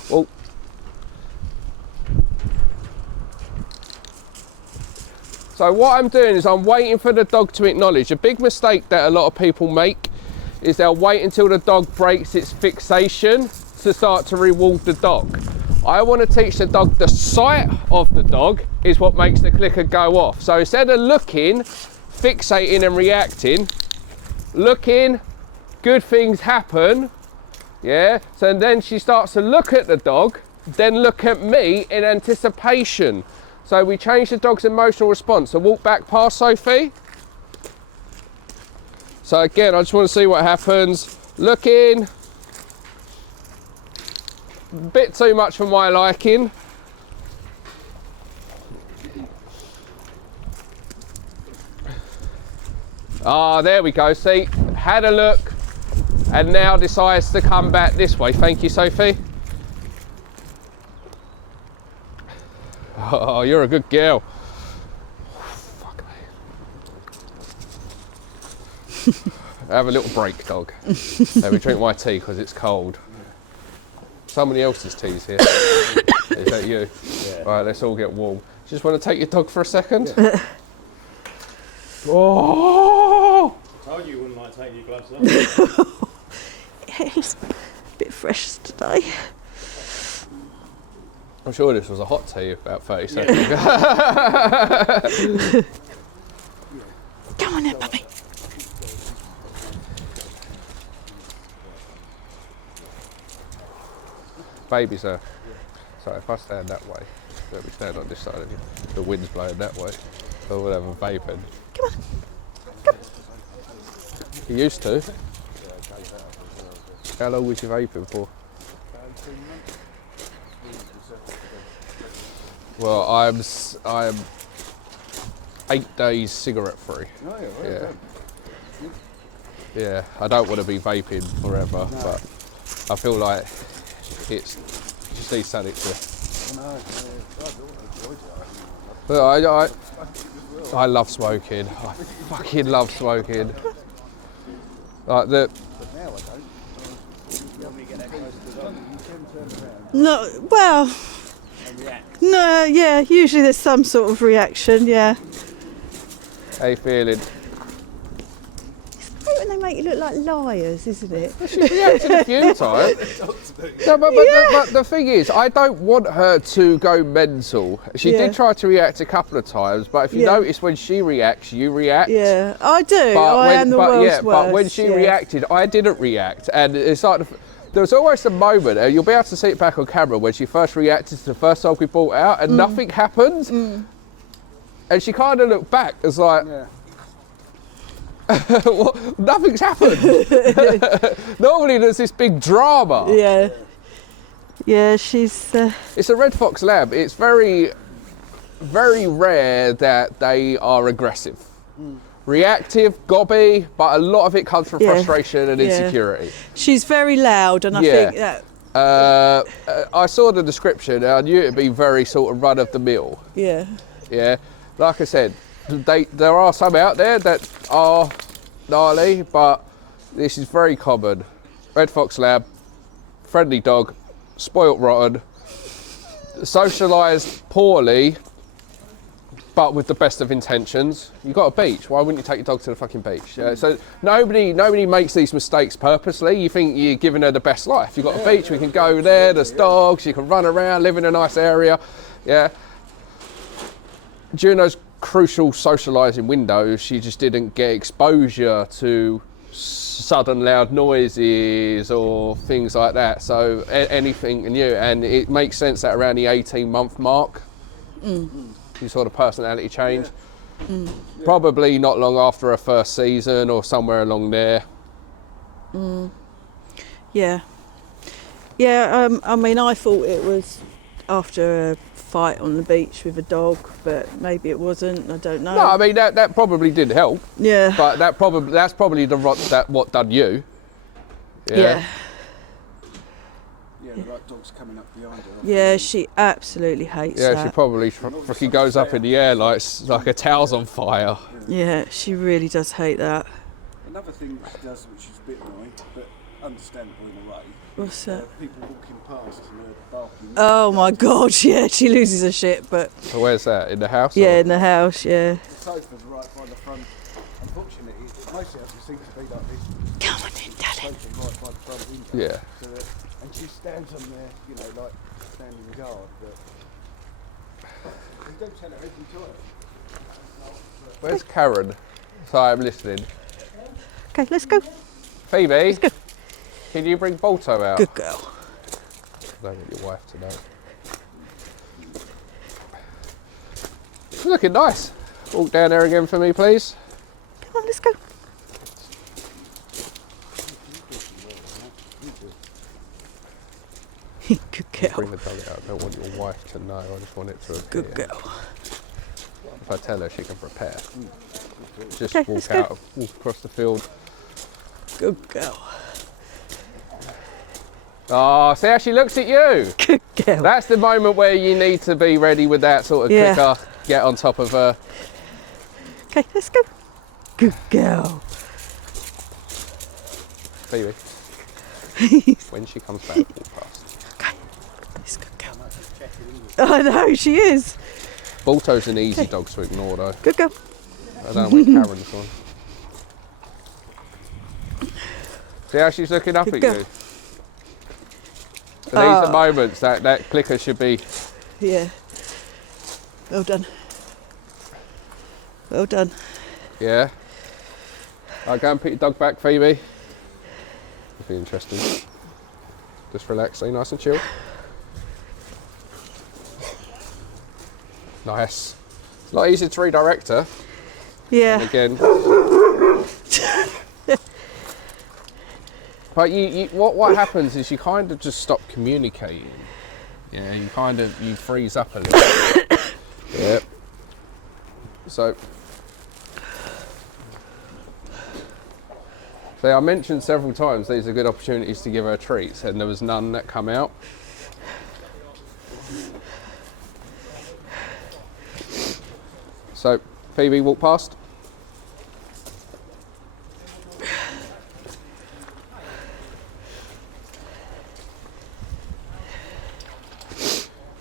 Walk. So what I'm doing is I'm waiting for the dog to acknowledge. A big mistake that a lot of people make is they'll wait until the dog breaks its fixation to start to reward the dog. I want to teach the dog the sight of the dog is what makes the clicker go off. So instead of looking, fixating and reacting, looking, good things happen, yeah? So then she starts to look at the dog, then look at me in anticipation. So we change the dog's emotional response. So walk back past Sophie. So again, I just want to see what happens. Looking. Bit too much for my liking. Ah, there we go. See, had a look and now decides to come back this way. Thank you, Sophie. Oh, you're a good girl. Fuck me. Have a little break, dog. Let me drink my tea because it's cold. Somebody else's tea's here. Is that you? Yeah. All right, let's all get warm. Just want to take your dog for a second? Oh! Told you wouldn't like taking your gloves off. It's a bit fresh today. I'm sure this was a hot tea about 30 seconds ago. Come on then, puppy. Babies are. So if I stand that way, let me stand on this side of you. The wind's blowing that way. Or whatever, vaping. Come on. Come. You used to. How long was you vaping for? Well, I'm 8 days cigarette free. Oh, yeah, well Yeah. done. Yeah, I don't want to be vaping forever, but I feel like it's just need something to. No, I've enjoyed it. But I love smoking. I fucking love smoking. Like the. But now I don't. No, well, no, yeah. Usually there's some sort of reaction. Yeah. How you feeling? It's when they make you look like liars, isn't it? She's reacted a few times. No, but the thing is, I don't want her to go mental. She Yeah. did try to react a couple of times, but if you Yeah. notice when she reacts, you react. Yeah, I do. But I am the world's worst. but when she yeah. reacted, I didn't react, and it's like there was almost a moment. You'll be able to see it back on camera when she first reacted to the first dog we brought out, and nothing happened, and she kind of looked back as like. Yeah. Well, nothing's happened. Normally there's this big drama. Yeah. Yeah, she's. It's a Red Fox Lab. It's very, very rare that they are aggressive. Reactive, gobby, but a lot of it comes from Yeah. frustration and Yeah. insecurity. She's very loud, and I Yeah. think that. I saw the description and I knew it'd be very sort of run of the mill. Yeah. Yeah, like I said, there are some out there that are gnarly, but this is very common. Red Fox Lab, friendly dog, spoilt rotten, socialised poorly, but with the best of intentions. You've got a beach, why wouldn't you take your dog to the fucking beach? So nobody makes these mistakes purposely. You think you're giving her the best life. You've got a beach, we can go there, there's dogs, you can run around, live in a nice area. Yeah. During those crucial socialising windows, she just didn't get exposure to sudden loud noises or things like that. So anything new, and it makes sense that around the 18-month mark, you saw the personality change. Probably not long after her first season or somewhere along there. Yeah. Yeah, I mean, I thought it was after a fight on the beach with a dog, but maybe it wasn't. I don't know. No, I mean that probably did help, Yeah. but that's probably what done you. Yeah. Yeah, the right dog's coming up behind her. Yeah, she absolutely hates Yeah, that. she probably freaking goes up in the air like a towel's on fire. Yeah, she really does hate that. Another thing that she does, which is a bit annoying, but understandable in a way, What's that? people walking past and her barking. Oh my God, yeah, she loses her shit, but So where's that? In the house? yeah, or- in the house, yeah. The sofa's right by the front. Unfortunately, most houses seem to be like this. Come on in, darling. Sofa right by the front window. Yeah. So that, and she stands on there, you know, like standing guard, but they don't tell her every time. Where's Karen? Sorry, I'm listening. Okay, let's go. Phoebe, can you bring Balto out? Good girl. I don't want your wife to know. She's looking nice. Walk down there again for me, please. Come on, let's go. Good Bring girl. the dog out. I don't want your wife to know. I just want it to appear. Good girl. If I tell her, she can prepare. Just Okay, let's walk go. out, walk across the field. Good girl. Oh, see how she looks at you. Good girl. That's the moment where you need to be ready with that sort of Yeah. clicker. Get on top of her. Okay, let's go. Good girl. Phoebe. When she comes back, walk past. Okay. I know, she is. Balto's an easy dog to ignore though. Good girl. I don't know where Karen's gone. See how she's looking up Good at girl. you? So these are moments that clicker should be. Yeah. Well done. Well done. Yeah. Alright, go and put your dog back, Phoebe. It'll be interesting. Just relax, stay nice and chill. Nice. It's a lot easier to redirect her. Yeah. And again. But you what happens is you kind of just stop communicating. Yeah, you freeze up a little bit. Yeah. So I mentioned several times these are good opportunities to give her treats, and there was none that come out. So Phoebe, walk past.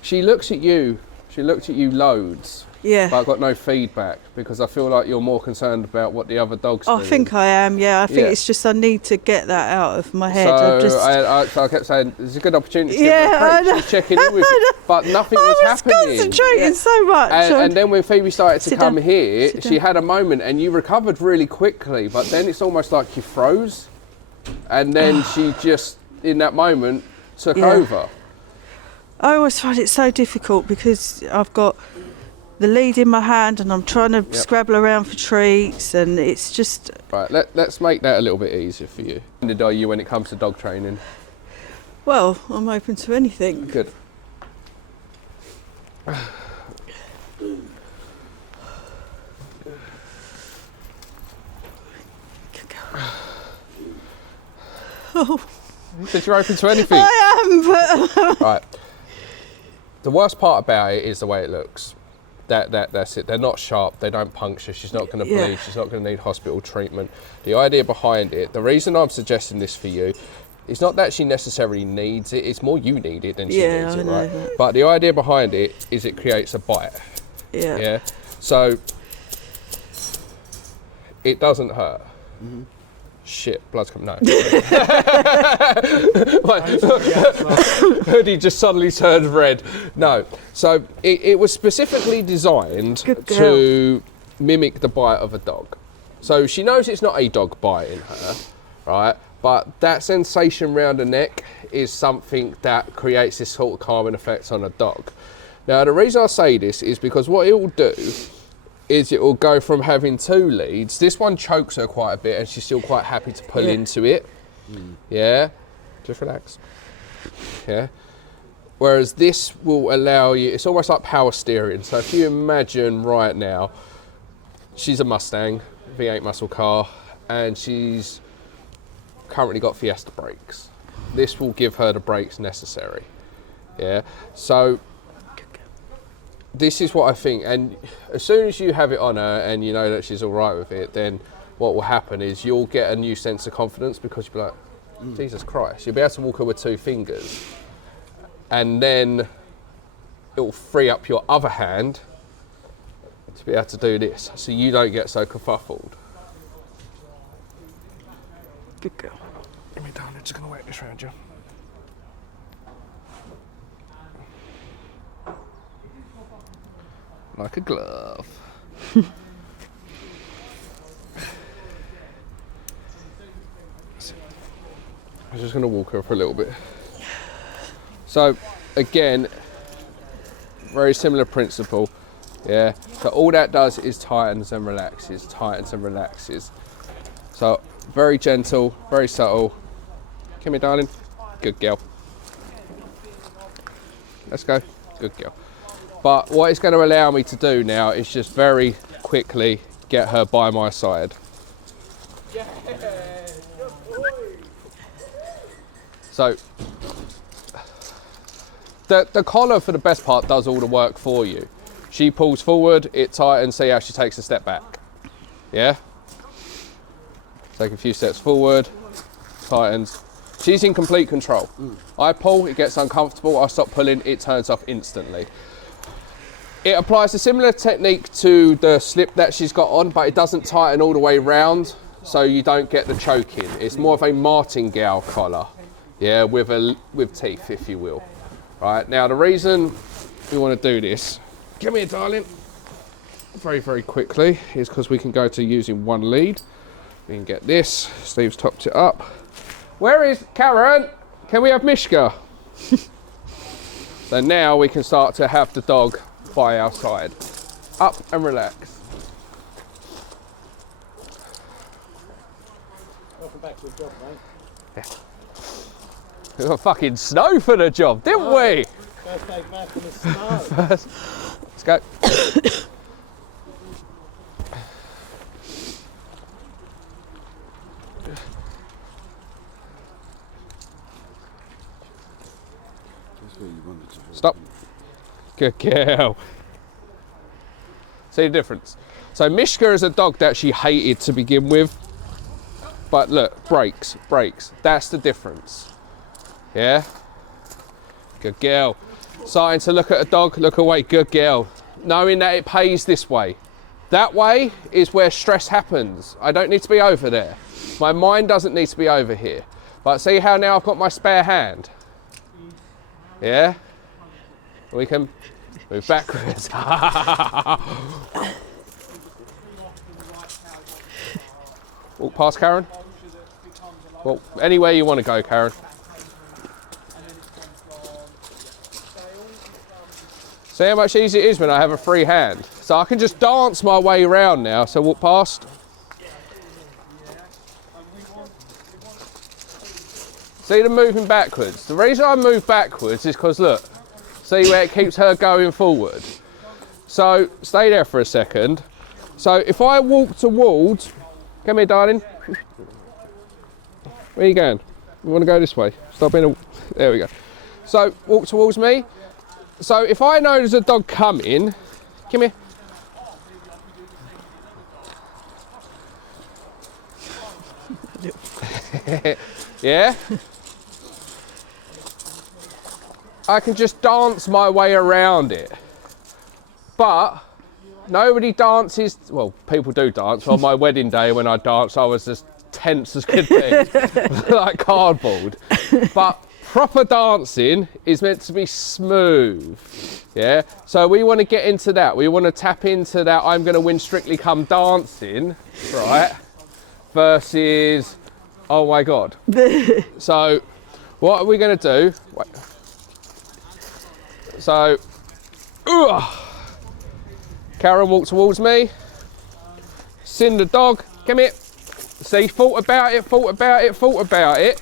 She looks at you. She looked at you loads, Yeah. but I got no feedback because I feel like you're more concerned about what the other dogs do. I think I am, yeah. I think Yeah. it's just I need to get that out of my head. So I kept saying, there's a good opportunity to Yeah, give her a I treat. know. She's checking in with you, but nothing I was was happening. concentrating so much. And then when Phoebe started to Sit come down. here, Sit she down. had a moment and you recovered really quickly, but then it's almost like you froze. And then she just, in that moment, took Yeah. over. I always find it so difficult because I've got the lead in my hand and I'm trying to scrabble around for treats, and it's just, Right, let's make that a little bit easier for you. How are you when it comes to dog training? well, I'm open to anything. Good. Oh, You said you're open to anything. I am, but Right. The worst part about it is the way it looks. That's it. They're not sharp. They don't puncture. She's not going to Yeah. bleed. She's not going to need hospital treatment. The idea behind it, the reason I'm suggesting this for you, is not that she necessarily needs it. It's more you need it than she Yeah, needs I it, know right? that. But the idea behind it is it creates a bite. yeah. Yeah. So it doesn't hurt. Shit, blood's coming. No. Hoodie just suddenly turned red. No. So it was specifically designed Good girl. to mimic the bite of a dog. So she knows it's not a dog biting her, right? But that sensation round the neck is something that creates this sort of calming effect on a dog. Now, the reason I say this is because what it will do is it will go from having 2 leads. This one chokes her quite a bit and she's still quite happy to pull Yeah. into it. Yeah, just relax. Yeah. Whereas this will allow you, it's almost like power steering. So if you imagine right now, she's a Mustang, V8 muscle car, and she's currently got Fiesta brakes. This will give her the brakes necessary. Yeah. So this is what I think, and as soon as you have it on her and you know that she's all right with it, then what will happen is you'll get a new sense of confidence because you'll be like, Jesus Christ, you'll be able to walk her with 2 fingers, and then it will free up your other hand to be able to do this, so you don't get so kerfuffled. Good girl. Let me down, I'm just gonna work this round you. Like a glove. I'm just going to walk her for a little bit. So, again, very similar principle. Yeah. So all that does is tightens and relaxes, tightens and relaxes. So very gentle, very subtle. Come here, darling. Good girl. Let's go. Good girl. But what it's going to allow me to do now is just very quickly get her by my side. So the collar, for the best part, does all the work for you. She pulls forward, it tightens, see how she takes a step back. Yeah? Take a few steps forward, tightens. She's in complete control. I pull, it gets uncomfortable, I stop pulling, it turns off instantly. It applies a similar technique to the slip that she's got on, but it doesn't tighten all the way round, so you don't get the choking. It's more of a martingale collar, yeah, with teeth, if you will. Right, now the reason we want to do this, come here, darling, very, very quickly, is because we can go to using one lead. We can get this, Steve's topped it up. Where is Karen? Can we have Mishka? So now we can start to have the dog by our side. Up and relax. Welcome back to the job, mate. We got fucking snow for the job, didn't we? First day back in the snow. Let's go. Stop. Good girl. See the difference? So Mishka is a dog that she hated to begin with. But look, brakes. That's the difference. Yeah? Good girl. Starting to look at a dog, look away, good girl. Knowing that it pays this way. That way is where stress happens. I don't need to be over there. My mind doesn't need to be over here. But see how now I've got my spare hand? Yeah? We can move backwards. Walk past Karen. Well, anywhere you want to go, Karen. See how much easier it is when I have a free hand. So I can just dance my way around now. So walk past. See them moving backwards. The reason I move backwards is because look, see where it keeps her going forward. So stay there for a second. So if I walk towards, come here, darling. Where are you going? You want to go this way? Stop being a, there we go. So walk towards me. So if I know there's a dog coming, come here. Yeah? I can just dance my way around it. But nobody dances, well, people do dance. On my wedding day when I danced, I was as tense as could be, like cardboard. But proper dancing is meant to be smooth, yeah? So we want to get into that. We want to tap into that I'm going to win Strictly Come Dancing, right? Versus, oh my God. So what are we going to do? Wait. So, Karen walk towards me. Sin the dog, come here. See, thought about it.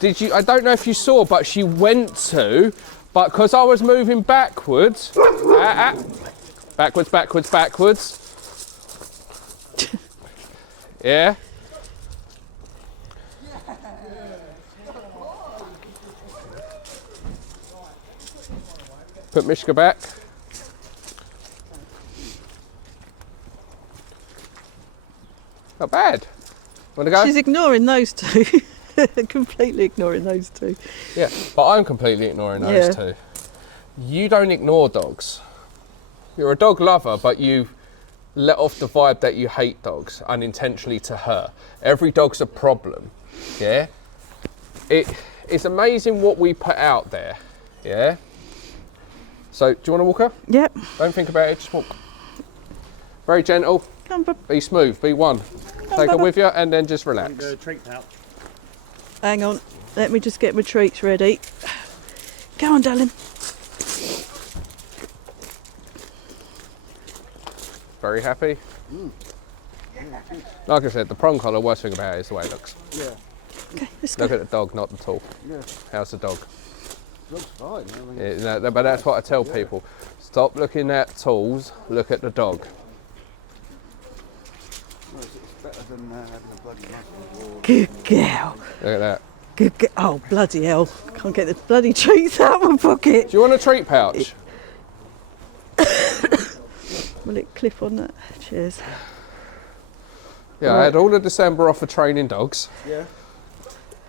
Did you, I don't know if you saw, but she went to, but because I was moving backwards, backwards. Yeah. Put Mishka back. Not bad. Want to go? She's ignoring those two. Completely ignoring those two. Yeah, but I'm completely ignoring those two. You don't ignore dogs. You're a dog lover, but you let off the vibe that you hate dogs unintentionally to her. Every dog's a problem, yeah? It's amazing what we put out there, yeah? So, do you want to walk her? Yep. Don't think about it, just walk. Very gentle. Come on, Be smooth, be one. Take her with you and then just relax. The treat pouch. hang on. Let me just get my treats ready. Go on, darling. Very happy. Like I said, the prong collar, worst thing about it is the way it looks. Yeah. Okay, let's go. Look at the dog, not the tool. Yeah. How's the dog? Looks fine. I mean, Yeah, no, but that's what I tell people. Stop looking at tools, look at the dog. well, it's better than having a bloody muscle. Good girl. Look at that. Good girl. Oh, bloody hell. Can't get the bloody treats out of my pocket. Do you want a treat pouch? Will it clip on that? Cheers. Yeah, I had all of December off for training dogs. Yeah.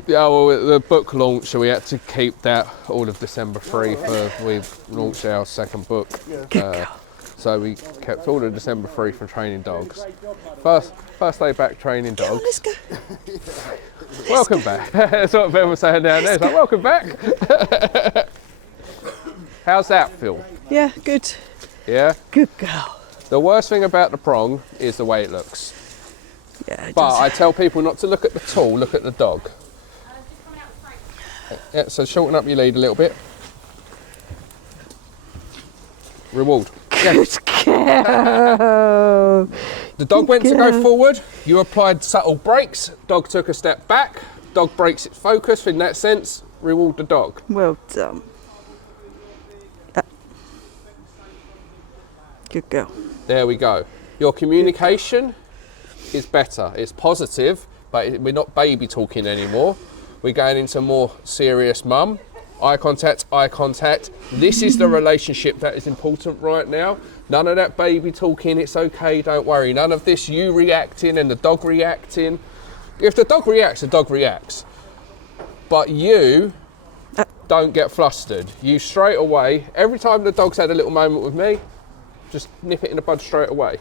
Yeah, well, the book launch, so we had to keep that all of December free for we've launched our second book. So we kept all of December free for training dogs. First day back training dogs. Let's go. Welcome back. That's what Ben was saying down there. It's like, welcome back. How's that feel? Yeah, good. Yeah? Good girl. The worst thing about the prong is the way it looks. Yeah, it But does. I tell people not to look at the tool, look at the dog. Yeah, so shorten up your lead a little bit. Reward. Good girl. The dog went to go forward, you applied subtle brakes, dog took a step back, dog breaks its focus. In that sense, reward the dog. Well done. Good girl. There we go. Your communication is better. It's positive, but we're not baby talking anymore. We're going into more serious mum. Eye contact, eye contact. This is the relationship that is important right now. None of that baby talking, it's okay, don't worry. None of this you reacting and the dog reacting. If the dog reacts, the dog reacts. But you don't get flustered. You straight away, every time the dog's had a little moment with me, just nip it in the bud straight away.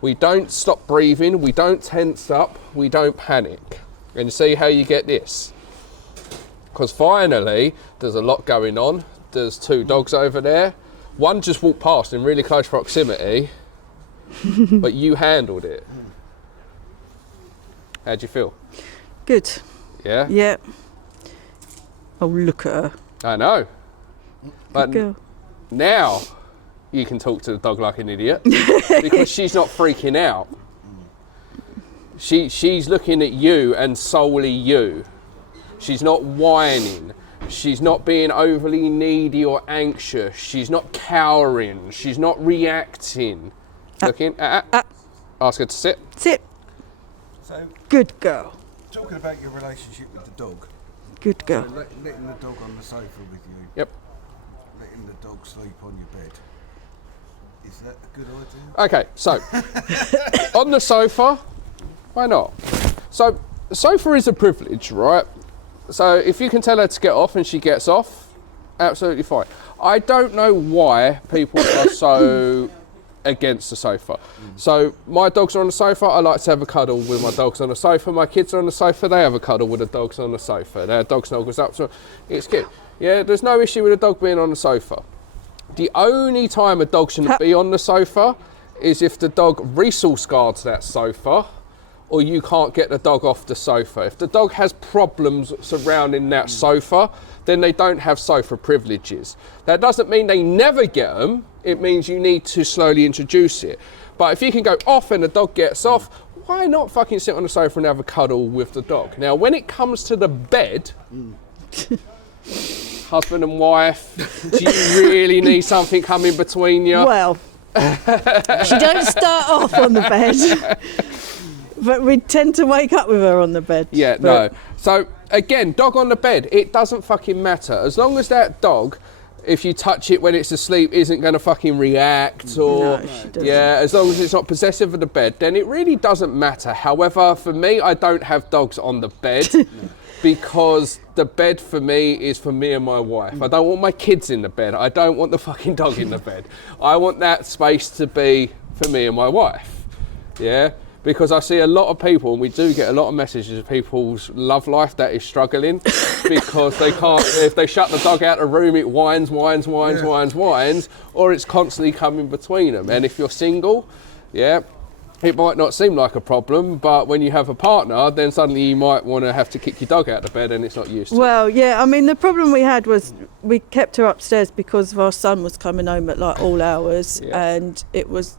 We don't stop breathing, we don't tense up, we don't panic. And see how you get this. Because finally, there's a lot going on. There's two dogs over there. One just walked past in really close proximity, but you handled it. How'd you feel? Good. Yeah? Yeah. Oh, look at her. I know. But Good girl. now you can talk to the dog like an idiot because she's not freaking out. She's looking at you and solely you. She's not whining. She's not being overly needy or anxious. She's not cowering. She's not reacting. Looking at. Ask her to sit. Sit. So, Good girl. talking about your relationship with the dog, Good girl. letting the dog on the sofa with you, Yep. letting the dog sleep on your bed, is that a good idea? Okay, so on the sofa, why not? So the sofa is a privilege, right? So if you can tell her to get off and she gets off, absolutely fine. I don't know why people are so against the sofa. So my dogs are on the sofa, I like to have a cuddle with my dogs on the sofa. My kids are on the sofa, they have a cuddle with the dogs on the sofa. Their dog snuggles up, so it's cute. Yeah, there's no issue with a dog being on the sofa. The only time a dog shouldn't be on the sofa is if the dog resource guards that sofa, or you can't get the dog off the sofa. If the dog has problems surrounding that sofa, then they don't have sofa privileges. That doesn't mean they never get them, it means you need to slowly introduce it. But if you can go off and the dog gets off, why not fucking sit on the sofa and have a cuddle with the dog? Now, when it comes to the bed, husband and wife, do you really need something coming between you? Well, she don't start off on the bed, but we tend to wake up with her on the bed. Yeah, But no. So again, dog on the bed, it doesn't fucking matter. As long as that dog, if you touch it when it's asleep, isn't going to fucking react or, No, she doesn't. yeah, as long as it's not possessive of the bed, then it really doesn't matter. However, for me, I don't have dogs on the bed because the bed for me is for me and my wife. I don't want my kids in the bed. I don't want the fucking dog in the bed. I want that space to be for me and my wife. Yeah? Because I see a lot of people, and we do get a lot of messages of people's love life that is struggling because they can't, if they shut the dog out of the room, it whines, or it's constantly coming between them. And if you're single, yeah, it might not seem like a problem, but when you have a partner, then suddenly you might want to have to kick your dog out of bed and it's not used to. Well, yeah, I mean, the problem we had was we kept her upstairs because our son was coming home at like all hours, Yeah. and it was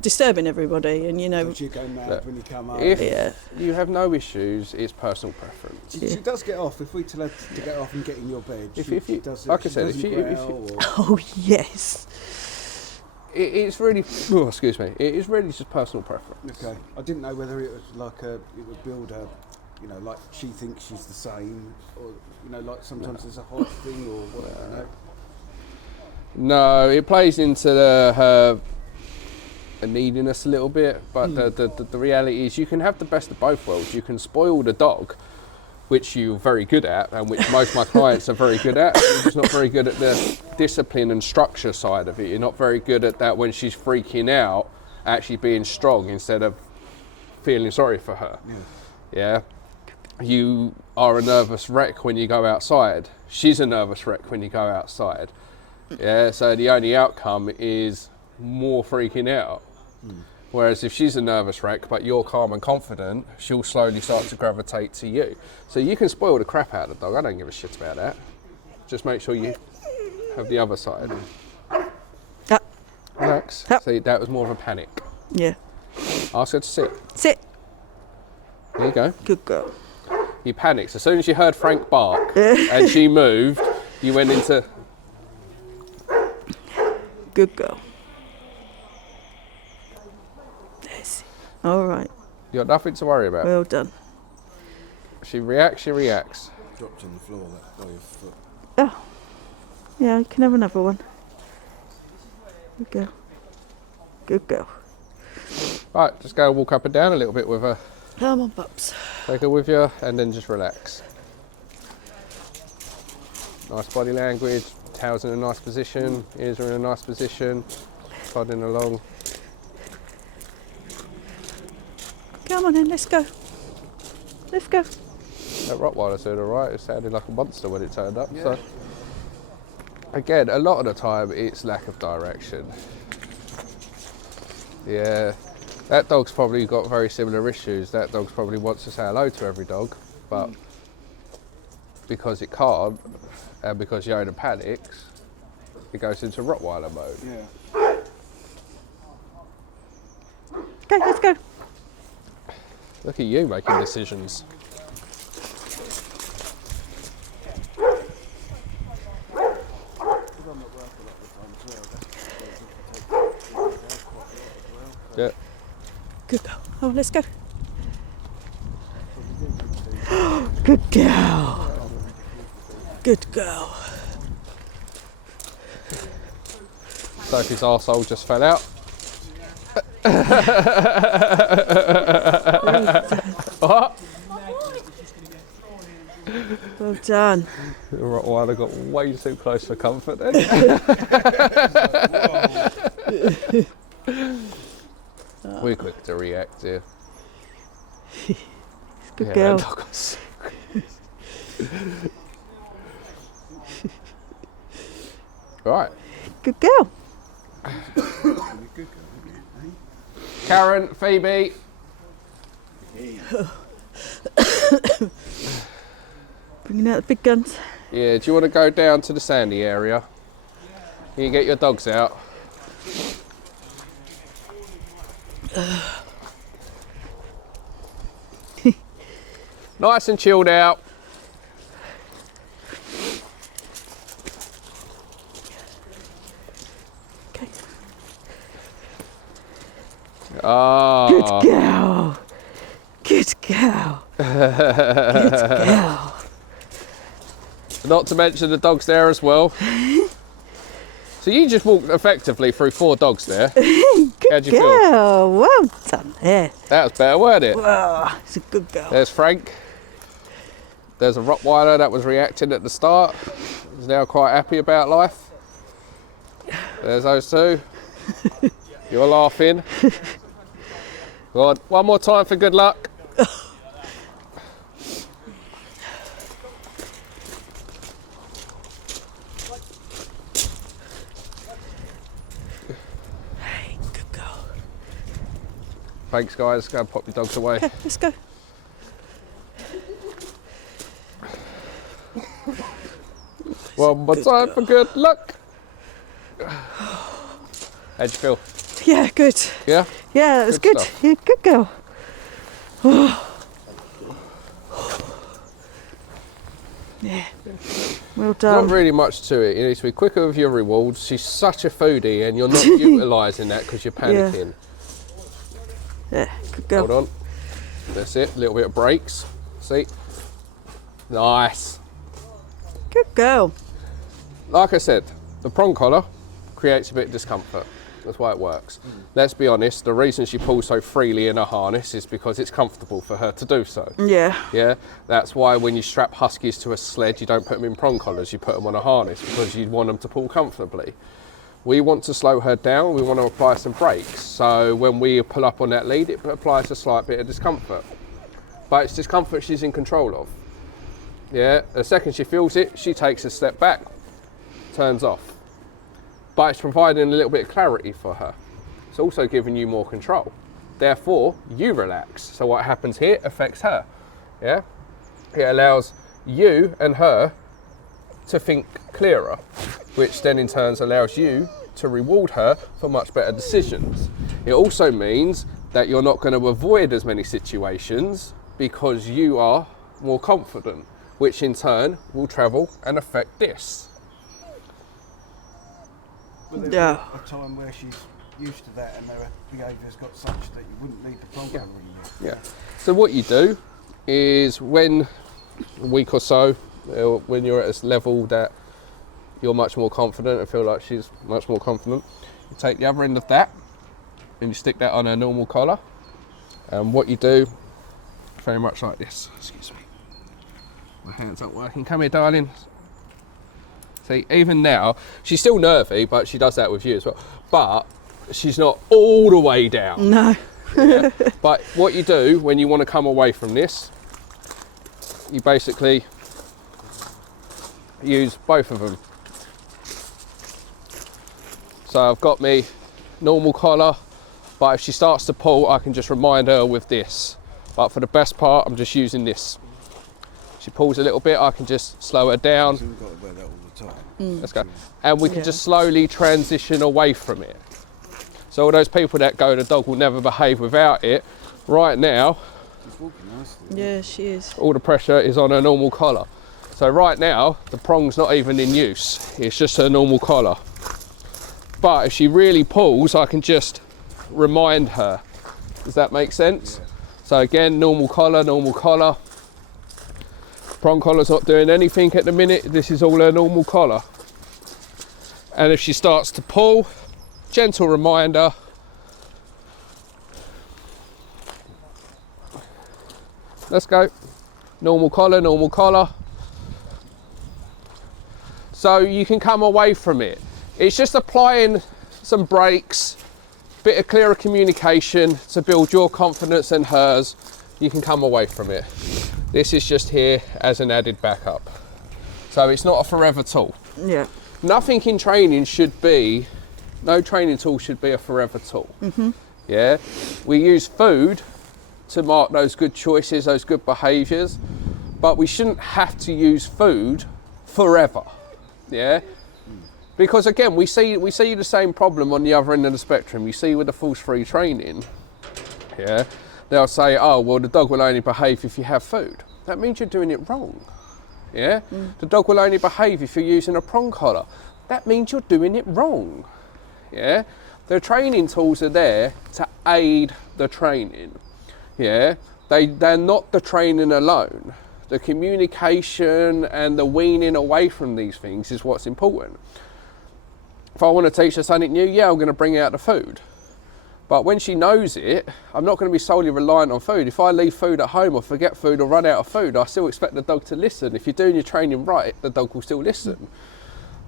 disturbing everybody, and you know, Don't you go mad when you come home? If yeah. you have no issues, it's personal preference. She does get off. If we tell her to get off and get in your bed, If she you- does. like I she said, if doesn't you- growl or- Oh yes. It's really, oh, excuse me, it is really just personal preference. Okay, I didn't know whether it was like it would build a, you know, like she thinks she's the same, or you know, like sometimes there's a height thing or what, you know. No, it plays into her neediness a little bit, but the reality is you can have the best of both worlds. You can spoil the dog which you're very good at, and which most of my clients are very good at. You're just not very good at the discipline and structure side of it. You're not very good at that when she's freaking out, actually being strong instead of feeling sorry for her. Yeah. You are a nervous wreck when you go outside. She's a nervous wreck when you go outside. Yeah, so the only outcome is more freaking out. Whereas if she's a nervous wreck but you're calm and confident, she'll slowly start to gravitate to you. So you can spoil the crap out of the dog. I don't give a shit about that. Just make sure you have the other side. Relax. See, that was more of a panic. Yeah. Ask her to sit. Sit. There you go. Good girl. You panicked. As soon as you heard Frank bark and she moved, you went into... Good girl. Yes. All right. You got nothing to worry about. Well done. She reacts, she reacts. Dropped on the floor that by your foot. Oh. Yeah, you can have another one. Good girl. Good girl. Right, just go walk up and down a little bit with her. Come on, pups. Take her with you and then just relax. Nice body language, tail's in a nice position, ears are in a nice position, plodding along. Come on then, let's go. Let's go. That Rottweiler said alright, it sounded like a monster when it turned up. So again, a lot of the time it's lack of direction. Yeah. That dog's probably got very similar issues. That dog's probably wants to say hello to every dog, but because it can't, and because Yoda panics, it goes into Rottweiler mode. Yeah. Okay, let's go. Look at you making decisions. Yeah. Good girl. Oh, let's go. Good girl. Good girl. Sophie's arsehole just fell out. What? Well done. The Rottweiler got way too close for comfort then. We're quick to react here. Good girl. that dog was- Right. Good girl. Karen, Phoebe. Bringing out the big guns. Yeah, do you want to go down to the sandy area? You can get your dogs out. Nice and chilled out. Okay. Ah. Good girl. Good girl. Good girl. Not to mention the dogs there as well. So you just walked effectively through 4 dogs there. Good How'd you feel? girl. Well done. Yeah. That was better, weren't it? Oh, it's a good girl. There's Frank. There's a Rottweiler that was reacting at the start. He's now quite happy about life. There's those two. You're laughing. Go on, one more time for good luck. Hey, good girl. Thanks guys, go and pop your dogs away. Okay, let's go. One more Good time girl. for good luck. How'd you feel? Yeah, good. Yeah? Yeah, that was Good good. stuff. Yeah, good girl. Yeah. Well done. Not really much to it. You need to be quicker with your rewards. She's such a foodie and you're not utilising that because you're panicking. Yeah, good girl. Hold on. That's it. A little bit of brakes. See? Nice. Good girl. Like I said, the prong collar creates a bit of discomfort. That's why it works. Let's be honest, the reason she pulls so freely in a harness is because it's comfortable for her to do so. Yeah. Yeah, that's why when you strap huskies to a sled, you don't put them in prong collars, you put them on a harness because you want them to pull comfortably. We want to slow her down, we want to apply some brakes. So when we pull up on that lead, it applies a slight bit of discomfort. But it's discomfort she's in control of. Yeah, the second she feels it, she takes a step back, turns off. But it's providing a little bit of clarity for her. It's also giving you more control. Therefore, you relax. So what happens here affects her. Yeah, it allows you and her to think clearer, which then in turn allows you to reward her for much better decisions. It also means that you're not going to avoid as many situations because you are more confident, which in turn will travel and affect this. Will there Yeah. be a time where she's used to that and her behaviour's got such that you wouldn't need the prong collar anymore? Yeah. So what you do is when a week or so, when you're at this level that you're much more confident and feel like she's much more confident, you take the other end of that and you stick that on her normal collar. And what you do, very much like this. Excuse me. My hands aren't working. Come here, darling. See, even now, she's still nervy, but she does that with you as well. But she's not all the way down. No. Yeah? But what you do when you want to come away from this, you basically use both of them. So I've got me normal collar, but if she starts to pull, I can just remind her with this. But for the best part, I'm just using this. She pulls a little bit, I can just slow her down. So we've got to wear that all the time. Let's go. And we can Yeah. just slowly transition away from it. So all those people that go, the dog will never behave without it, right now, She's walking nicely. Yeah, she is. all the pressure is on her normal collar. So right now, the prong's not even in use. It's just her normal collar. But if she really pulls, I can just remind her. Does that make sense? Yeah. So again, normal collar, normal collar. Prong collar's not doing anything at the minute. This is all her normal collar. And if she starts to pull, gentle reminder. Let's go. Normal collar, normal collar. So you can come away from it. It's just applying some brakes, bit of clearer communication to build your confidence and hers. You can come away from it. This is just here as an added backup. So it's not a forever tool. Yeah. Nothing in training should be, no training tool should be a forever tool. Yeah, we use food to mark those good choices, those good behaviours, but we shouldn't have to use food forever. Yeah, because again, we see the same problem on the other end of the spectrum. You see with the force-free training. Yeah, they'll say, oh well, the dog will only behave if you have food. That means you're doing it wrong. Yeah, the dog will only behave if you're using a prong collar. That means you're doing it wrong. Yeah, the training tools are there to aid the training. Yeah, they're not the training alone. The communication and the weaning away from these things is what's important. If I want to teach her something new, yeah, I'm going to bring out the food. But when she knows it, I'm not going to be solely reliant on food. If I leave food at home or forget food or run out of food, I still expect the dog to listen. If you're doing your training right, the dog will still listen.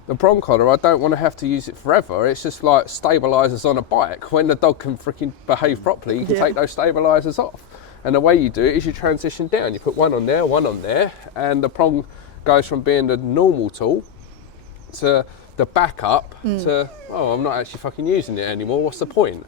The prong collar, I don't want to have to use it forever. It's just like stabilisers on a bike. When the dog can freaking behave properly, you can take those stabilisers off. And the way you do it is you transition down. You put one on there, and the prong goes from being the normal tool to the backup to, oh, I'm not actually fucking using it anymore. What's the point?